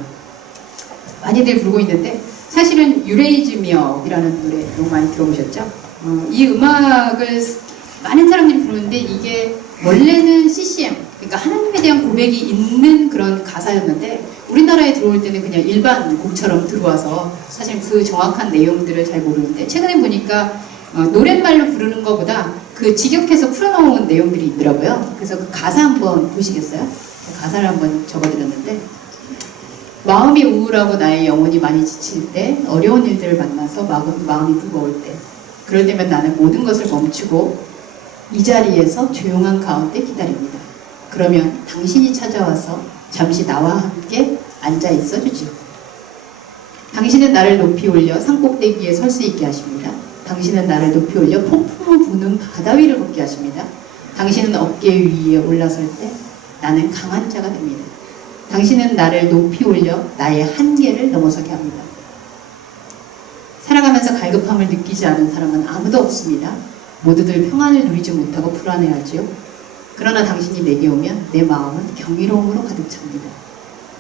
많이들 부르고 있는데, 사실은 유레이즈미어이라는 노래 너무 많이 들어보셨죠? 이 음악을 많은 사람들이 부르는데, 이게 원래는 CCM, 그러니까 하나님에 대한 고백이 있는 그런 가사였는데, 우리나라에 들어올 때는 그냥 일반 곡처럼 들어와서 사실 그 정확한 내용들을 잘 모르는데, 최근에 보니까 노랫말로 부르는 것보다 그 직역해서 풀어놓은 내용들이 있더라고요. 그래서 그 가사 한번 보시겠어요? 가사를 한번 적어드렸는데, 마음이 우울하고 나의 영혼이 많이 지칠 때, 어려운 일들을 만나서 마음이 무거울 때, 그럴 때면 나는 모든 것을 멈추고 이 자리에서 조용한 가운데 기다립니다. 그러면 당신이 찾아와서 잠시 나와 함께 앉아 있어 주지요. 당신은 나를 높이 올려 산꼭대기에 설 수 있게 하십니다. 당신은 나를 높이 올려 폭풍을 부는 바다 위를 걷게 하십니다. 당신은 어깨 위에 올라설 때 나는 강한 자가 됩니다. 당신은 나를 높이 올려 나의 한계를 넘어서게 합니다. 살아가면서 갈급함을 느끼지 않은 사람은 아무도 없습니다. 모두들 평안을 누리지 못하고 불안해하지요. 그러나 당신이 내게 오면 내 마음은 경이로움으로 가득 찹니다.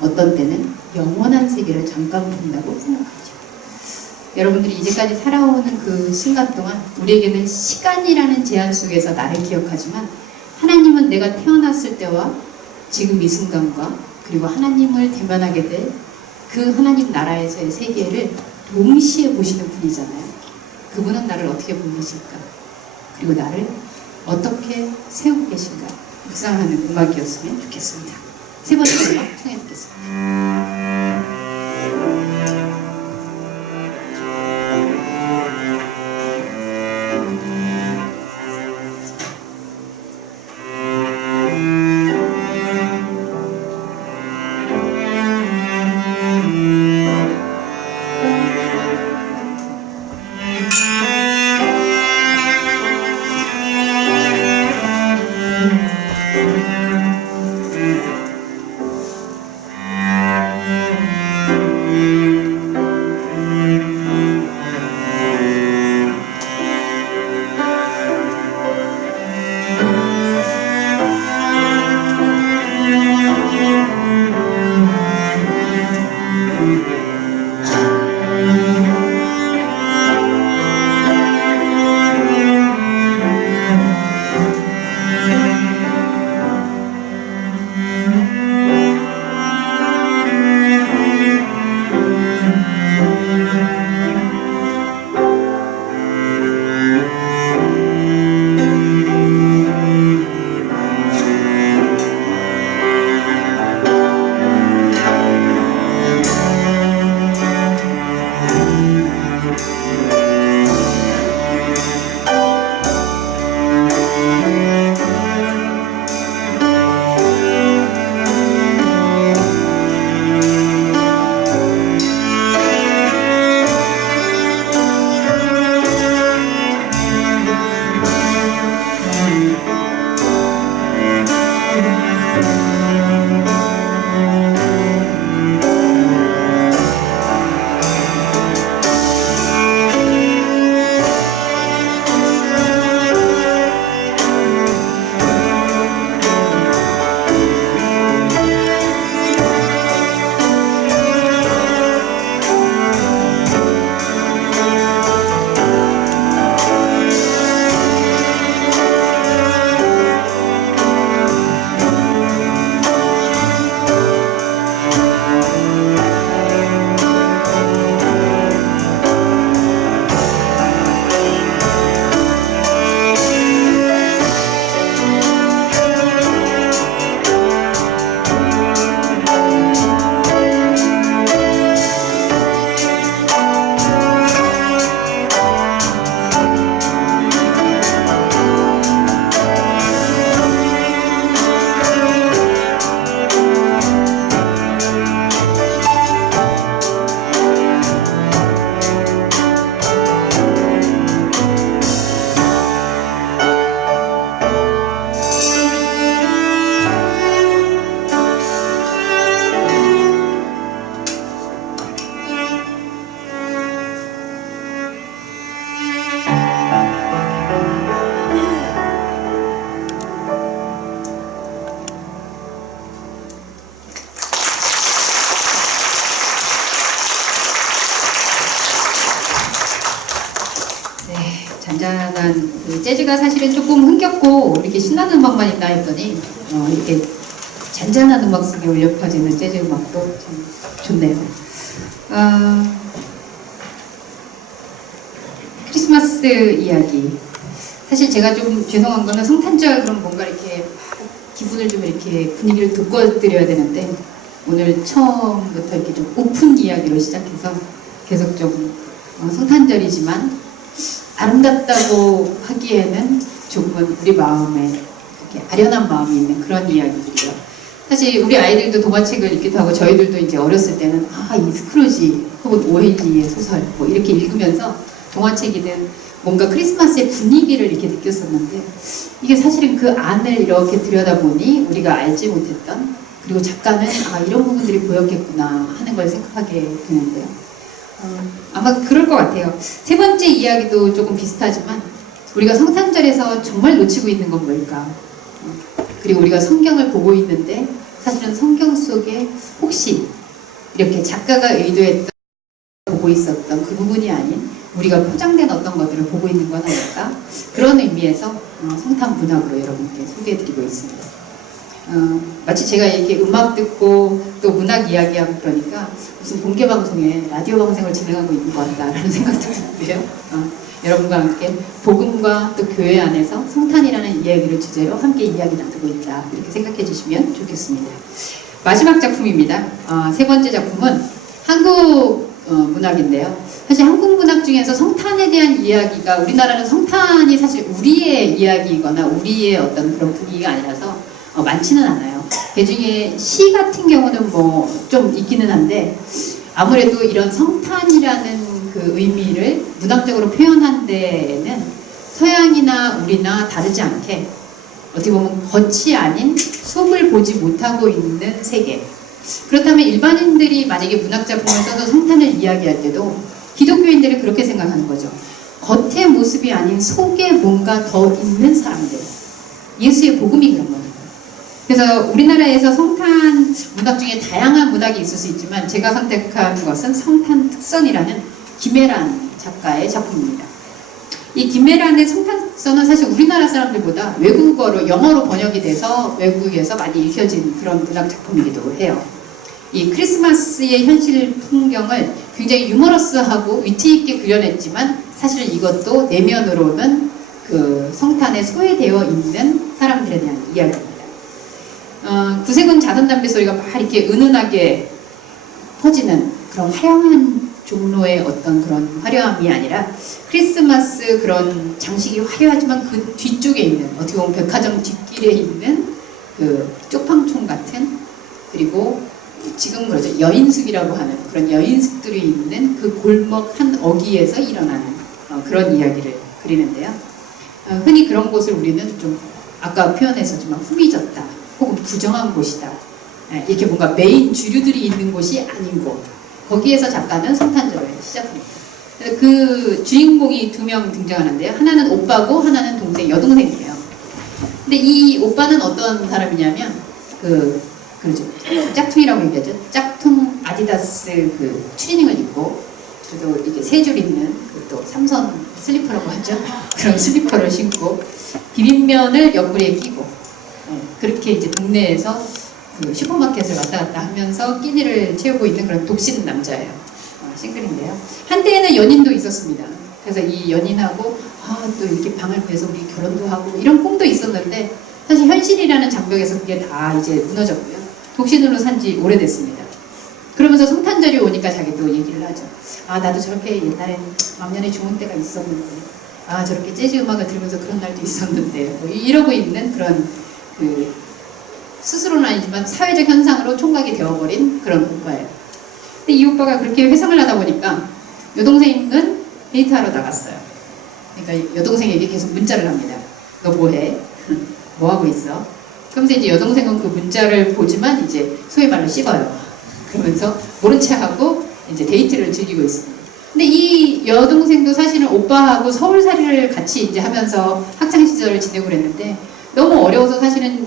어떤 때는 영원한 세계를 잠깐 본다고 생각하죠. 여러분들이 이제까지 살아오는 그 순간 동안 우리에게는 시간이라는 제한 속에서 나를 기억하지만, 하나님은 내가 태어났을 때와 지금 이 순간과 그리고 하나님을 대면하게 될 그 하나님 나라에서의 세계를 동시에 보시는 분이잖아요. 그분은 나를 어떻게 보고 계실까? 그리고 나를 어떻게 세우고 계신가? 묵상하는 음악이었으면 좋겠습니다. 세 번째 음악 청해 듣겠습니다. 잔잔한 그 재즈가 사실은 조금 흥겹고 이렇게 신나는 음악만 있나 했더니 이렇게 잔잔한 음악 속에 울려 퍼지는 재즈 음악도 참 좋네요. 크리스마스 이야기. 사실 제가 좀 죄송한 거는 성탄절 그럼 뭔가 이렇게 기분을 좀 이렇게 분위기를 돋궈드려야 되는데 오늘 처음부터 이렇게 좀 오픈 이야기로 시작해서 계속 좀 성탄절이지만 아름답다고 하기에는 조금은 우리 마음에 이렇게 아련한 마음이 있는 그런 이야기들이요. 사실 우리 아이들도 동화책을 읽기도 하고 저희들도 이제 어렸을 때는 이 스크루지 혹은 오헬리의 소설 뭐 이렇게 읽으면서 동화책이든 뭔가 크리스마스의 분위기를 이렇게 느꼈었는데 이게 사실은 그 안을 이렇게 들여다보니 우리가 알지 못했던 그리고 작가는 이런 부분들이 보였겠구나 하는 걸 생각하게 되는데요. 아마 그럴 것 같아요. 세 번째 이야기도 조금 비슷하지만 우리가 성탄절에서 정말 놓치고 있는 건 뭘까? 그리고 우리가 성경을 보고 있는데 사실은 성경 속에 혹시 이렇게 작가가 의도했던 보고 있었던 그 부분이 아닌 우리가 포장된 어떤 것들을 보고 있는 건 아닐까? 그런 의미에서 성탄 문학으로 여러분께 소개해드리고 있습니다. 마치 제가 이렇게 음악 듣고 또 문학 이야기하고 그러니까 무슨 공개방송에 라디오 방송을 진행하고 있는 것 같다라는 생각도 드는데요. 여러분과 함께 복음과 또 교회 안에서 성탄이라는 이야기를 주제로 함께 이야기 나누고 있다 이렇게 생각해 주시면 좋겠습니다. 마지막 작품입니다. 세 번째 작품은 한국 문학인데요. 사실 한국 문학 중에서 성탄에 대한 이야기가 우리나라는 성탄이 사실 우리의 이야기이거나 우리의 어떤 그런 분위기가 아니라서 많지는 않아요. 그 중에 시 같은 경우는 뭐 좀 있기는 한데 아무래도 이런 성탄이라는 그 의미를 문학적으로 표현한 데에는 서양이나 우리나 다르지 않게 어떻게 보면 겉이 아닌 속을 보지 못하고 있는 세계. 그렇다면 일반인들이 만약에 문학작품을 써서 성탄을 이야기할 때도 기독교인들은 그렇게 생각하는 거죠. 겉의 모습이 아닌 속에 뭔가 더 있는 사람들. 예수의 복음이 그런 겁니다. 그래서 우리나라에서 성탄 문학 중에 다양한 문학이 있을 수 있지만 제가 선택한 것은 성탄 특선이라는 김애란 작가의 작품입니다. 이 김애란의 성탄 특선은 사실 우리나라 사람들보다 외국어로 영어로 번역이 돼서 외국에서 많이 읽혀진 그런 문학 작품이기도 해요. 이 크리스마스의 현실 풍경을 굉장히 유머러스하고 위트있게 그려냈지만 사실 이것도 내면으로는 그 성탄에 소외되어 있는 사람들에 대한 이야기입니다. 구세군 자선담배 소리가 막 이렇게 은은하게 퍼지는 그런 화려한 종로의 어떤 그런 화려함이 아니라 크리스마스 그런 장식이 화려하지만 그 뒤쪽에 있는 어떻게 보면 백화점 뒷길에 있는 그 쪽팡총 같은 그리고 지금 그러죠 여인숙이라고 하는 그런 여인숙들이 있는 그 골목 한 어귀에서 일어나는 그런 이야기를 그리는데요. 흔히 그런 곳을 우리는 좀 아까 표현했었지만 후미졌다 혹은 부정한 곳이다 이렇게 뭔가 메인 주류들이 있는 곳이 아닌 곳 거기에서 작가는 성탄절을 시작합니다. 그 주인공이 두 명 등장하는데요. 하나는 오빠고 하나는 동생, 여동생이에요. 근데 이 오빠는 어떤 사람이냐면 그러죠. 짝퉁이라고 얘기하죠. 짝퉁 아디다스 그 추리닝을 입고 그래서 이렇게 세 줄 있는 또 삼선 슬리퍼라고 하죠. 그런 슬리퍼를 신고 비빔면을 옆구리에 끼고 그렇게 이제 동네에서 그 슈퍼마켓을 왔다 갔다 하면서 끼니를 채우고 있는 그런 독신 남자예요. 싱글인데요. 한때에는 연인도 있었습니다. 그래서 이 연인하고 또 이렇게 방을 구해서 우리 결혼도 하고 이런 꿈도 있었는데 사실 현실이라는 장벽에서 그게 다 이제 무너졌고요. 독신으로 산 지 오래됐습니다. 그러면서 성탄절이 오니까 자기도 얘기를 하죠. 나도 저렇게 옛날엔 만년에 좋은 때가 있었는데 저렇게 재즈 음악을 들으면서 그런 날도 있었는데 뭐 이러고 있는 그런 그 스스로는 아니지만 사회적 현상으로 총각이 되어버린 그런 오빠예요. 근데 이 오빠가 그렇게 회상을 하다 보니까 여동생은 데이트하러 나갔어요. 그러니까 여동생에게 계속 문자를 합니다. 너 뭐해? 뭐하고 있어? 그러면서 이제 여동생은 그 문자를 보지만 이제 소위 말로 씹어요. 그러면서 모른 체 하고 이제 데이트를 즐기고 있습니다. 근데 이 여동생도 사실은 오빠하고 서울살이를 같이 이제 하면서 학창시절을 지내고 그랬는데 너무 어려워서 사실은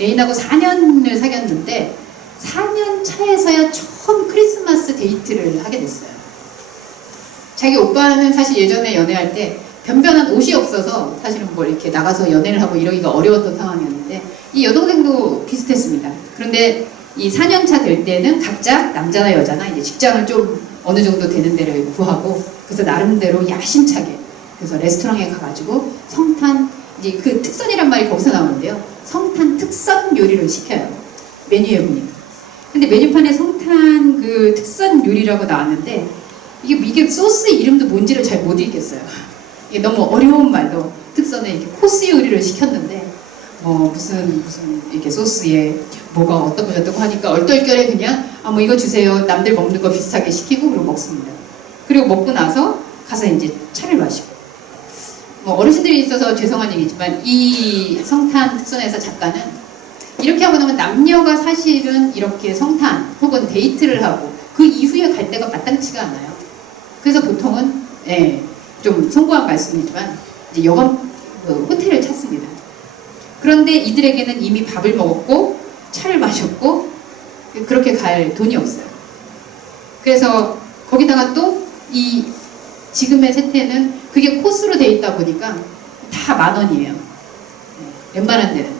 애인하고 4년을 사귀었는데 4년 차에서야 처음 크리스마스 데이트를 하게 됐어요. 자기 오빠는 사실 예전에 연애할 때 변변한 옷이 없어서 사실은 뭐 이렇게 나가서 연애를 하고 이러기가 어려웠던 상황이었는데 이 여동생도 비슷했습니다. 그런데 이 4년차 될 때는 각자 남자나 여자나 이제 직장을 좀 어느 정도 되는 데를 구하고 그래서 나름대로 야심차게 그래서 레스토랑에 가가지고 성탄 이제 그 특선이란 말이 거기서 나오는데요. 성탄 특선 요리를 시켜요. 메뉴에 보니까. 근데 메뉴판에 성탄 그 특선 요리라고 나왔는데 이게 소스 이름도 뭔지를 잘 못 읽겠어요. 이게 너무 어려운 말로 특선에 이렇게 코스 요리를 시켰는데 무슨 이렇게 소스에 뭐가 어떻고 저떻고 하니까 얼떨결에 그냥 뭐 이거 주세요. 남들 먹는 거 비슷하게 시키고 그러고 먹습니다. 그리고 먹고 나서 가서 이제 차를 마시고 어르신들이 있어서 죄송한 얘기지만 이 성탄 특선에서 작가는 이렇게 하고 나면 남녀가 사실은 이렇게 성탄 혹은 데이트를 하고 그 이후에 갈 데가 마땅치가 않아요. 그래서 보통은 좀 송구한 말씀이지만 이제 여관 호텔을 찾습니다. 그런데 이들에게는 이미 밥을 먹었고 차를 마셨고 그렇게 갈 돈이 없어요. 그래서 거기다가 또 이 지금의 세태는 그게 코스로 돼 있다 보니까 다 10,000원이에요. 웬만한 데는.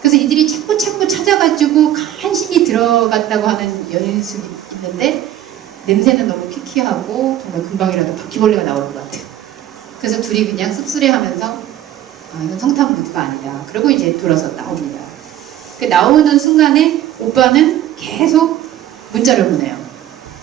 그래서 이들이 자꾸 찾아가지고 간신히 들어갔다고 하는 연인숙이 있는데 냄새는 너무 키키하고 정말 금방이라도 바퀴벌레가 나올 것 같아요. 그래서 둘이 그냥 씁쓸해하면서 이건 성탄 무드가 아니다. 그리고 이제 돌아서 나옵니다. 그 나오는 순간에 오빠는 계속 문자를 보내요.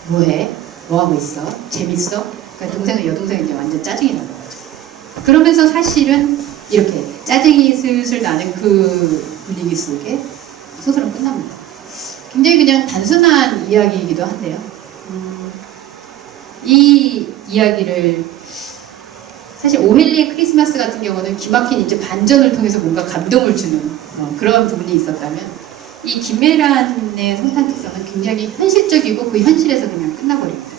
뭐해? 뭐하고 있어? 재밌어? 그러니까 동생은 여동생은 이제 완전 짜증이 나는 거죠. 그러면서 사실은 이렇게 짜증이 슬슬 나는 그 분위기 속에 소설은 끝납니다. 굉장히 그냥 단순한 이야기이기도 한데요. 이 이야기를 사실 오헬리의 크리스마스 같은 경우는 기막힌 이제 반전을 통해서 뭔가 감동을 주는 그런 부분이 있었다면 이 김혜란의 성탄 특성은 굉장히 현실적이고 그 현실에서 그냥 끝나버립니다.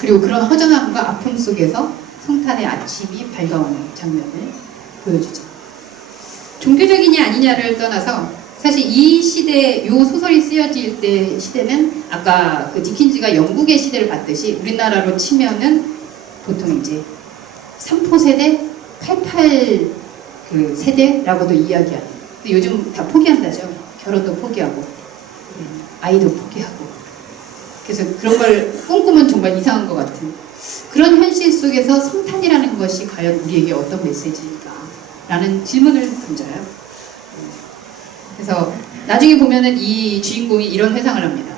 그리고 그런 허전함과 아픔 속에서 성탄의 아침이 밝아오는 장면을 보여주죠. 종교적이냐 아니냐를 떠나서 사실 이 시대, 이 소설이 쓰여질 때 시대는 아까 그 디킨즈가 영국의 시대를 봤듯이 우리나라로 치면은 보통 이제 3포 세대, 88 그 세대라고도 이야기하는. 근데 요즘 다 포기한다죠. 결혼도 포기하고, 아이도 포기하고. 그래서 그런 걸 꿈꾸면 정말 이상한 것 같은 그런 현실 속에서 성탄이라는 것이 과연 우리에게 어떤 메시지일까? 라는 질문을 던져요. 그래서 나중에 보면은 이 주인공이 이런 회상을 합니다.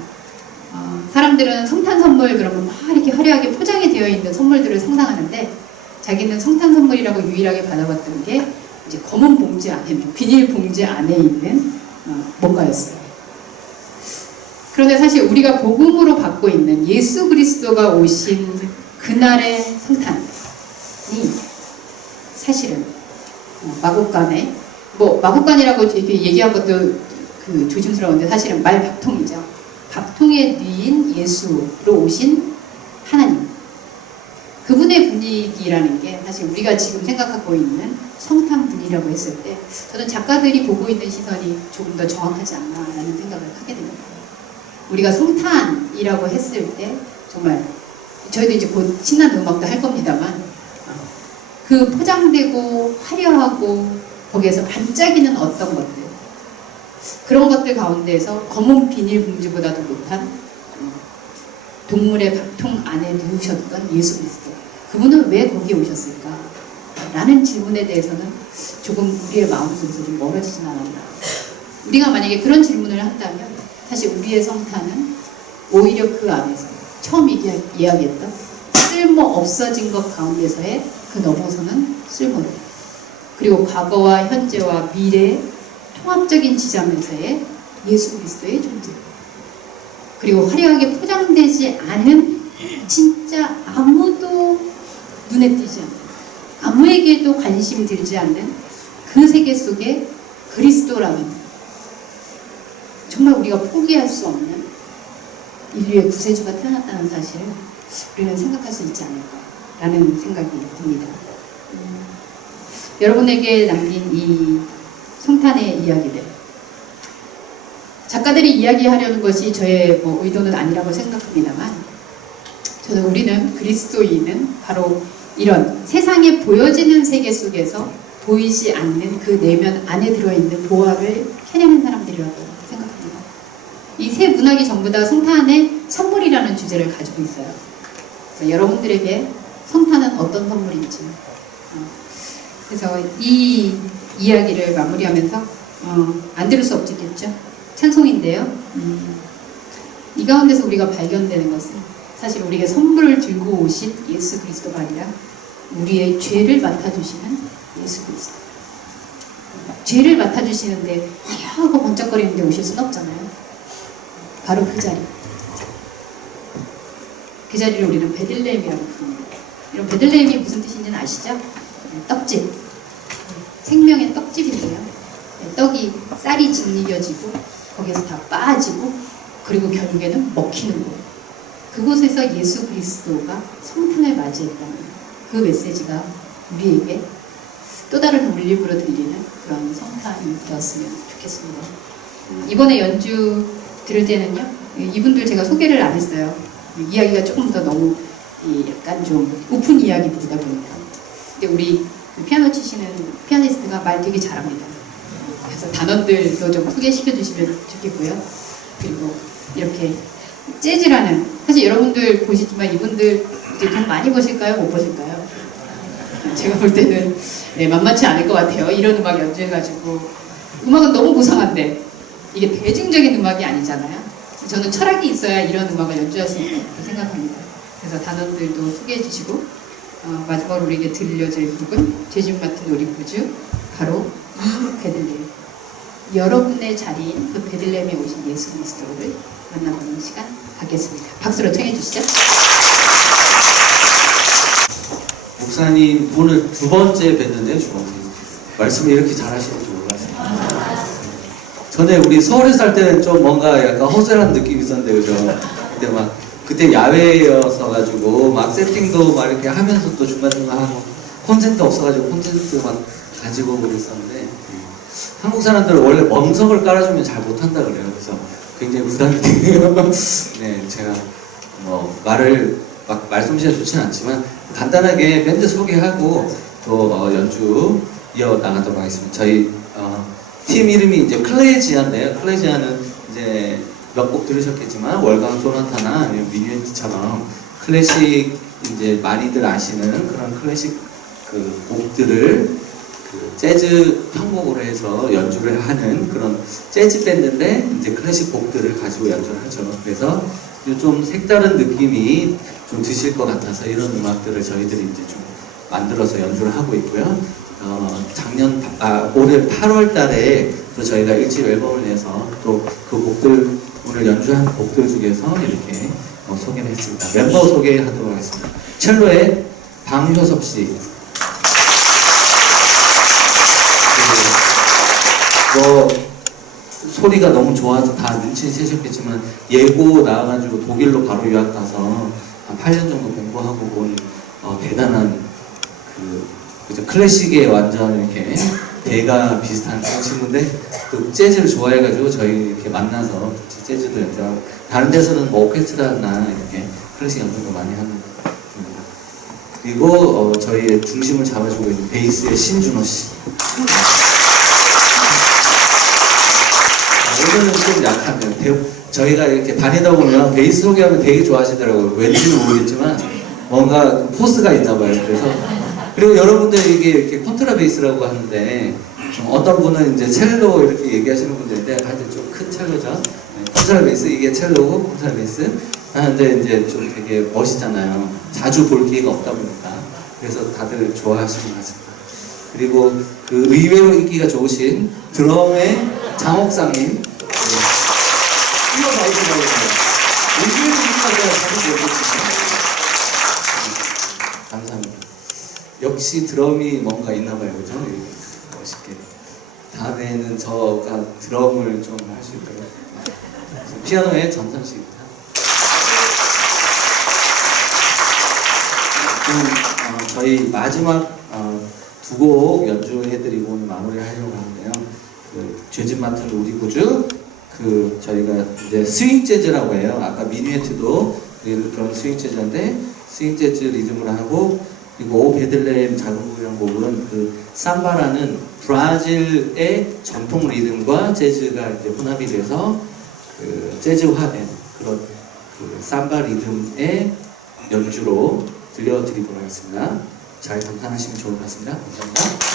사람들은 성탄 선물 그러면 막 이렇게 화려하게 포장이 되어 있는 선물들을 상상하는데 자기는 성탄 선물이라고 유일하게 받아봤던 게 이제 검은 봉지 안에, 비닐 봉지 안에 있는 뭔가였어요. 그런데 사실 우리가 복음으로 받고 있는 예수 그리스도가 오신 그날의 성탄이 사실은 마국간에 마국간이라고 이렇게 얘기한 것도 그 조심스러운데 사실은 말밥통이죠. 밥통에 뉘인 예수로 오신 하나님. 그분의 분위기라는 게 사실 우리가 지금 생각하고 있는 성탄 분위기라고 했을 때 저는 작가들이 보고 있는 시선이 조금 더 정확하지 않나라는 생각을 하게 됩니다. 우리가 성탄이라고 했을 때 정말 저희도 이제 곧 신나는 음악도 할 겁니다만 그 포장되고 화려하고 거기에서 반짝이는 어떤 것들 그런 것들 가운데에서 검은 비닐 봉지보다도 못한 동물의 밥통 안에 누우셨던 예수 그리스도 그분은 왜 거기에 오셨을까? 라는 질문에 대해서는 조금 우리의 마음속에서 좀 멀어지진 않았나. 우리가 만약에 그런 질문을 한다면 사실 우리의 성탄은 오히려 그 안에서 처음 이야기했던 쓸모 없어진 것 가운데서의 그 넘어서는 쓸모를 그리고 과거와 현재와 미래의 통합적인 지점에서의 예수 그리스도의 존재 그리고 화려하게 포장되지 않은 진짜 아무도 눈에 띄지 않는 아무에게도 관심 들지 않는 그 세계 속에 그리스도라는 정말 우리가 포기할 수 없는 인류의 구세주가 태어났다는 사실을 우리는 생각할 수 있지 않을까라는 생각이 듭니다. 여러분에게 남긴 이 성탄의 이야기들 작가들이 이야기하려는 것이 저의 의도는 아니라고 생각합니다만 저는 우리는 그리스도인은 바로 이런 세상에 보여지는 세계 속에서 보이지 않는 그 내면 안에 들어있는 보화를 캐내는 사람들이라고 생각합니다. 이 세 문학이 전부 다 성탄의 선물이라는 주제를 가지고 있어요. 그래서 여러분들에게 성탄은 어떤 선물인지, 그래서 이 이야기를 마무리하면서 안 들을 수 없겠죠. 찬송인데요. 이 가운데서 우리가 발견되는 것은 사실 우리에게 선물을 들고 오신 예수 그리스도가 아니라 우리의 죄를 맡아주시는 예수 그리스도. 죄를 맡아주시는데 하고 번쩍거리는데 오실 수는 없잖아요. 바로 그 자리. 그 자리를 우리는 베들레헴이라고 부릅니다. 이런 베들레헴이 무슨 뜻인지는 아시죠? 떡집. 생명의 떡집인데요. 떡이 쌀이 짓이겨지고 거기에서 다 빠지고 그리고 결국에는 먹히는 곳. 그곳에서 예수 그리스도가 성탄을 맞이했다는 그 메시지가 우리에게 또 다른 울림으로 들리는 그런 성탄이 되었으면 좋겠습니다. 이번에 연주 들을 때는요, 이분들 제가 소개를 안 했어요. 이야기가 조금 더 너무 약간 좀 오픈 이야기들이다 보니까. 근데 우리 피아노 치시는 피아니스트가 말 되게 잘합니다. 그래서 단원들도 좀 소개시켜 주시면 좋겠고요. 그리고 이렇게 재즈라는, 사실 여러분들 보시지만 이분들 이제 돈 많이 버실까요? 못 버실까요? 제가 볼 때는 만만치 않을 것 같아요. 이런 음악 연주해가지고. 음악은 너무 고상한데 이게 대중적인 음악이 아니잖아요. 저는 철학이 있어야 이런 음악을 연주할 수 있다고 생각합니다. 그래서 단원들도 소개해 주시고 마지막으로 우리에게 들려질 곡은 죄짐 맡은 우리 구주, 바로 이 베들레헴. 여러분의 자리인 그 베들레헴에 오신 예수 그리스도를 만나보는 시간 갖겠습니다. 박수로 청해 주시죠. 목사님 오늘 두 번째 뵀는데요, 주방님. 말씀을 이렇게 잘하시는 줄 몰랐어요. 전에 우리 서울에 살 때는 좀 뭔가 약간 허술한 느낌이 있었는데, 그죠? 근데 막 그때 야외여서 가지고 막 세팅도 막 이렇게 하면서 또 중간중간 하고 콘센트 없어가지고 콘센트 막 가지고 그랬었는데, 한국 사람들은 원래 멍석을 깔아주면 잘 못한다 그래요. 그래서 굉장히 부담이 되네요. 네, 제가 뭐 말을 막 말솜씨가 좋지는 않지만 간단하게 밴드 소개하고 또 연주 이어나가도록 하겠습니다. 저희 팀 이름이 이제 클레지아인데요. 클레지아는 이제 몇 곡 들으셨겠지만 월강 소나타나 아니면 미뉴에트처럼 클래식 이제 많이들 아시는 그런 클래식 그 곡들을 그 재즈 편곡으로 해서 연주를 하는 그런 재즈 밴드인데 이제 클래식 곡들을 가지고 연주를 하죠. 그래서 좀 색다른 느낌이 좀 드실 것 같아서 이런 음악들을 저희들이 이제 좀 만들어서 연주를 하고 있고요. 올해 8월 달에 또 저희가 1집 앨범을 내서 또 그 곡들, 오늘 연주한 곡들 중에서 이렇게 소개를 했습니다. 멤버 소개하도록 하겠습니다. 첼로의 방효섭 씨. 소리가 너무 좋아서 다 눈치는 채셨겠지만 예고 나와가지고 독일로 바로 유학 가서 한 8년 정도 공부하고 온 대단한 그죠? 클래식에 완전 이렇게 대가 비슷한 그런 친구인데 또 재즈를 좋아해가지고 저희 이렇게 만나서 같이 재즈도 연주하고 다른 데서는 뭐 오케스트라나 이렇게 클래식 연주도 많이 하는 분입니다. 그리고 저희의 중심을 잡아주고 있는 베이스의 신준호 씨. 오늘은 좀 약하네요. 저희가 이렇게 다니다 보면 베이스 소개하면 되게 좋아하시더라고요. 왠지는 모르겠지만 뭔가 포스가 있나 봐요. 그리고 여러분들 이게 이렇게 콘트라 베이스라고 하는데 어떤 분은 이제 첼로 이렇게 얘기하시는 분들인데 하여튼 좀 큰 첼로죠. 콘트라 베이스, 이게 첼로고 콘트라 베이스 하는데 이제 좀 되게 멋있잖아요. 자주 볼 기회가 없다 보니까. 그래서 다들 좋아하시는 것 같습니다. 그리고 그 의외로 인기가 좋으신 드럼의 장옥상님. 뛰어나오시더라고요. 의외로 인기가 자주 보여주시네요. 감사합니다. 역시 드럼이 뭔가 있나봐요, 그죠? 멋있게. 다음에는 저가 드럼을 좀 할 수 있도록. 피아노의 전선식입니다. 저희 마지막 두 곡 연주해드리고 오늘 마무리를 하려고 하는데요. 죄짐 맡은 우리 구주, 저희가 이제 스윙 재즈라고 해요. 아까 미뉴에트도 그런 스윙 재즈인데 스윙 재즈 리듬을 하고 그리고 오 베들레헴 작은 구이란 곡은 그 삼바라는 브라질의 전통 리듬과 재즈가 이제 혼합이 돼서 그 재즈화된 그런 그 삼바 리듬의 연주로 들려드리도록 하겠습니다. 잘 감상하시면 좋을 것 같습니다. 감사합니다.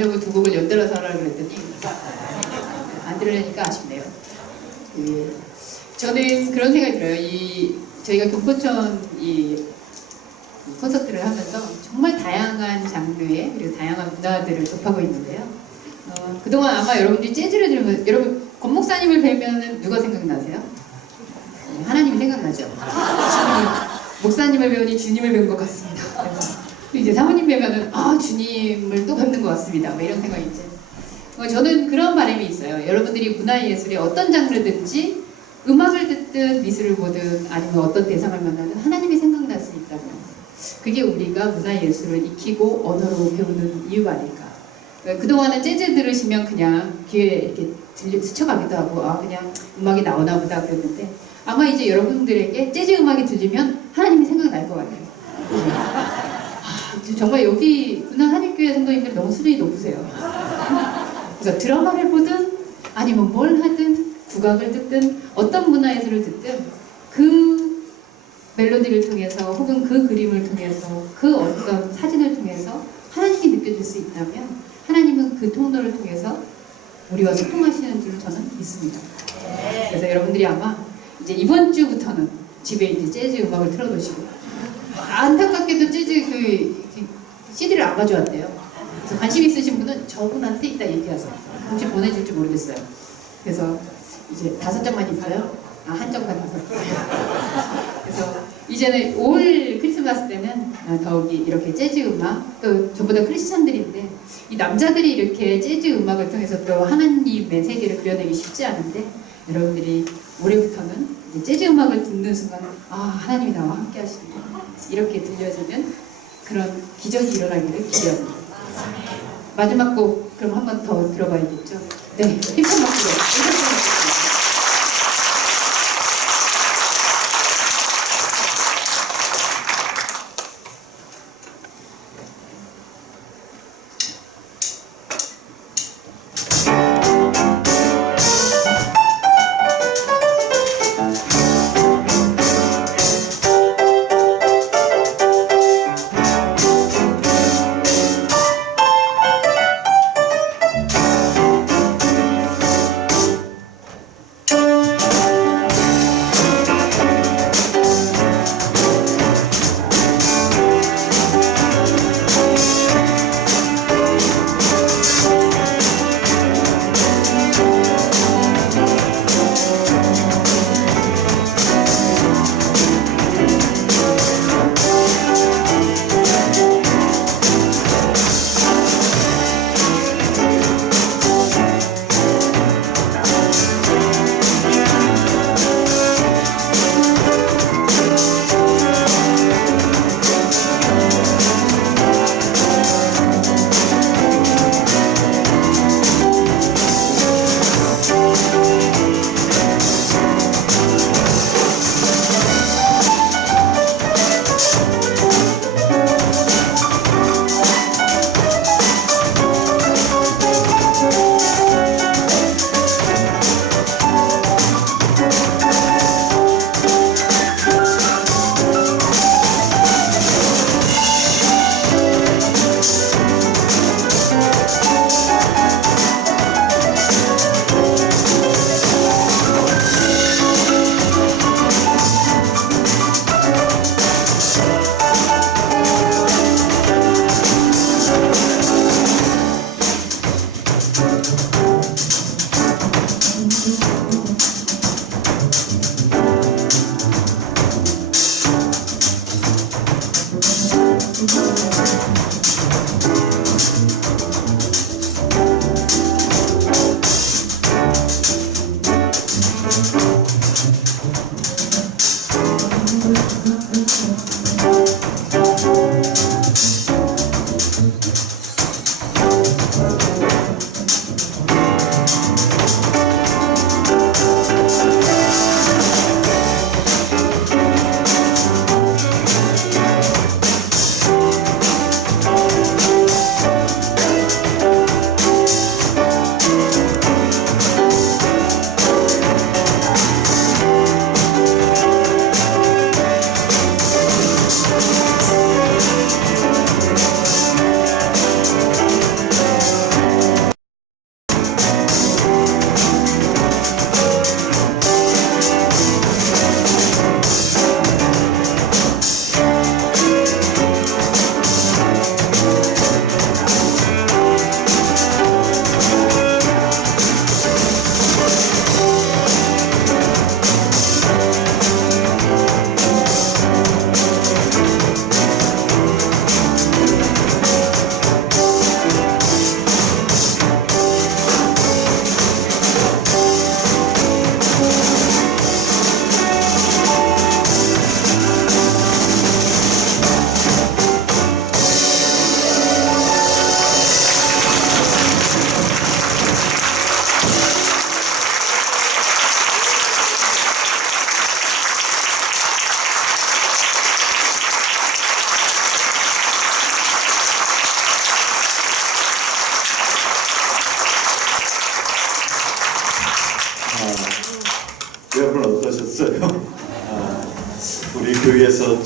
하려고 두 곡을 연달아서 하라고 그랬더니 안 들으려니까 아쉽네요. 저는 그런 생각이 들어요. 저희가 경포천 이 콘서트를 하면서 정말 다양한 장르의 그리고 다양한 문화들을 접하고 있는데요. 그동안 아마 여러분들이 재즈를 들으면 여러분 권 목사님을 뵈면은 누가 생각나세요? 하나님이 생각나죠. 목사님을 배우니 주님을 뵌 것 같습니다. 이제 사모님 뵈면은 주님을 또 뵙는 것 같습니다. 뭐 이런 생각이 있죠. 저는 그런 바람이 있어요. 여러분들이 문화예술의 어떤 장르든지 음악을 듣든 미술을 보든 아니면 어떤 대상을 만나든 하나님이 생각날 수 있다면 그게 우리가 문화예술을 익히고 언어로 배우는 이유가 아닐까. 그동안은 재즈 들으시면 그냥 귀에 이렇게 스쳐가기도 하고 그냥 음악이 나오나 보다 그랬는데 아마 이제 여러분들에게 재즈 음악이 들리면 하나님이 생각날 것 같아요. 정말 여기 군산 한일교회 성도님들 너무 수준이 높으세요. 그래서 드라마를 보든 아니면 뭘 하든 국악을 듣든 어떤 문화예술을 듣든 그 멜로디를 통해서 혹은 그 그림을 통해서 그 어떤 사진을 통해서 하나님이 느껴질 수 있다면 하나님은 그 통로를 통해서 우리와 소통하시는 줄 저는 믿습니다. 그래서 여러분들이 아마 이제 이번 주부터는 집에 이제 재즈 음악을 틀어놓으시고 안타깝게도 재즈 그 CD를 안 가져왔대요. 그래서 관심 있으신 분은 저분한테 이따 얘기하세요. 혹시 보내줄지 모르겠어요. 그래서 이제 5장만 있어요. 한 장만 있어요. 그래서 이제는 올 크리스마스 때는 더욱이 이렇게 재즈 음악, 또 저보다 크리스찬들인데 이 남자들이 이렇게 재즈 음악을 통해서 또 하나님의 세계를 그려내기 쉽지 않은데 여러분들이 올해부터는 이제 재즈 음악을 듣는 순간 하나님이 나와 함께 하시는 이렇게 들려지는 그런 기적이 일어나기를 기대합니다. 마지막 곡 그럼 한 번 더 들어봐야겠죠? 네, 힘찬 박수로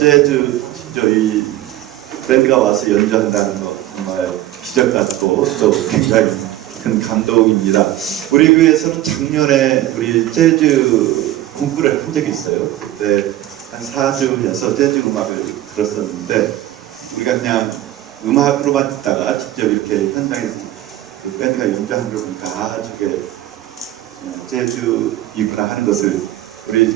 재즈 저희 밴드가 와서 연주한다는 거 정말 기적 같고 또 굉장히 큰 감동입니다. 우리 교회에서는 작년에 우리 재즈 공부를 한 적이 있어요. 그때 한 4주 해서 재즈 음악을 들었었는데 우리가 그냥 음악으로만 듣다가 직접 이렇게 현장에서 그 밴드가 연주하는 걸 보니까 아 저게 재즈이구나 하는 것을 우리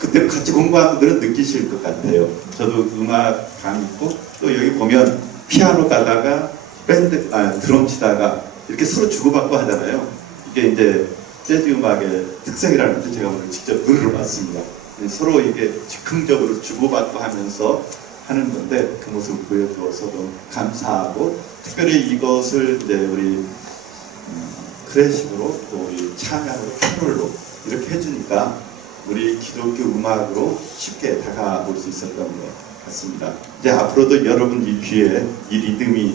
그때 같이 공부한 분들은 느끼실 것 같아요. 저도 음악감 있고 또 여기 보면 피아노 가다가 드럼 치다가 이렇게 서로 주고받고 하잖아요. 이게 이제 재즈 음악의 특색이라는 것을 제가 오늘 직접 눈으로 봤습니다. 서로 이게 즉흥적으로 주고받고 하면서 하는 건데 그 모습을 보여주어서도 감사하고 특별히 이것을 이제 우리 클래식으로 또 우리 찬양으로 캐롤로 이렇게 해주니까 우리 기독교 음악으로 쉽게 다가올 수 있었던 것 같습니다. 이제 앞으로도 여러분 이 귀에 이 리듬이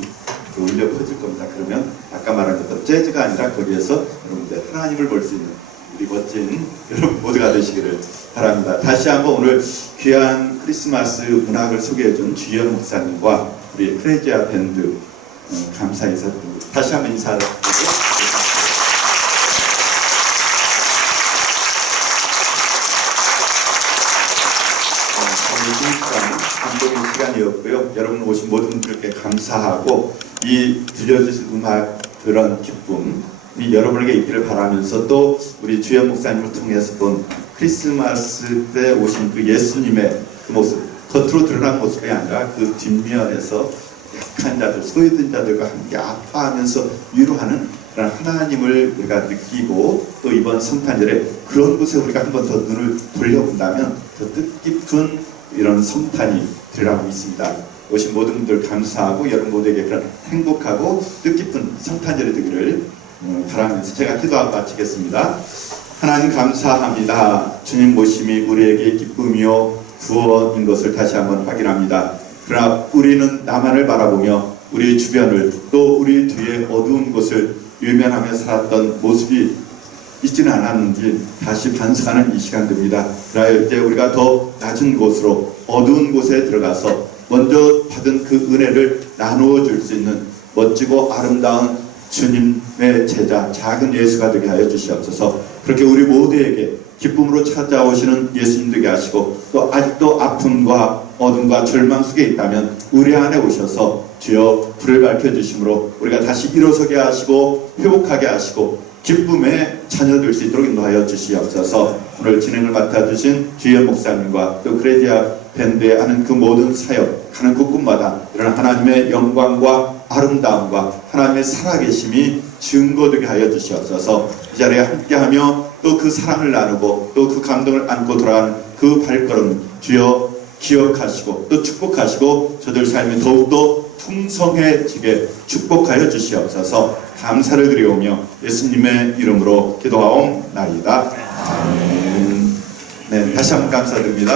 울려 퍼질 겁니다. 그러면 아까 말한 것처럼 재즈가 아니라 거기에서 여러분들 하나님을 볼 수 있는 우리 멋진 여러분 모두가 되시기를 바랍니다. 다시 한번 오늘 귀한 크리스마스 문학을 소개해준 주연 목사님과 우리 크레지아 밴드 감사 인사 드리고 다시 한번 인사를 드리고 감동의 시간이었고요. 여러분 오신 모든 분들께 감사하고 이 들려주신 음악 그런 기쁨이 여러분에게 있기를 바라면서 또 우리 주연 목사님을 통해서 본 크리스마스 때 오신 그 예수님의 그 모습 겉으로 드러난 모습이 아니라 그 뒷면에서 약한 자들, 소외된 자들과 함께 아파하면서 위로하는 그런 하나님을 우리가 느끼고 또 이번 성탄절에 그런 곳에 우리가 한 번 더 눈을 돌려본다면 더 뜻깊은 이런 성탄이 되라고 있습니다. 오신 모든 분들 감사하고 여러분 모두에게 그런 행복하고 뜻깊은 성탄절이 되기를 바라면서 제가 기도하고 마치겠습니다. 하나님 감사합니다. 주님 모심이 우리에게 기쁨이요 구원인 것을 다시 한번 확인합니다. 그러나 우리는 나만을 바라보며 우리 주변을 또 우리 뒤에 어두운 곳을 외면하며 살았던 모습이 있지는 않았는지 다시 반성하는 이 시간입니다. 그러나 이제 우리가 더 낮은 곳으로 어두운 곳에 들어가서 먼저 받은 그 은혜를 나누어 줄 수 있는 멋지고 아름다운 주님의 제자 작은 예수가 되게 하여 주시옵소서. 그렇게 우리 모두에게 기쁨으로 찾아오시는 예수님 되게 하시고 또 아직도 아픔과 어둠과 절망 속에 있다면 우리 안에 오셔서 주여 불을 밝혀주심으로 우리가 다시 일어서게 하시고 회복하게 하시고 기쁨의 자녀 될 수 있도록 인도하여 주시옵소서. 오늘 진행을 맡아주신 주연 목사님과 또 크레디아 밴드에 하는 그 모든 사역 하는 그 곳마다 이런 하나님의 영광과 아름다움과 하나님의 살아계심이 증거되게 하여 주시옵소서. 이 자리에 함께하며 또 그 사랑을 나누고 또 그 감동을 안고 돌아가는 그 발걸음 주여 기억하시고 또 축복하시고 저들 삶이 더욱더 풍성해지게 축복하여 주시옵소서. 감사를 드리오며 예수님의 이름으로 기도하옵나이다. 아멘. 네, 다시 한번 감사드립니다.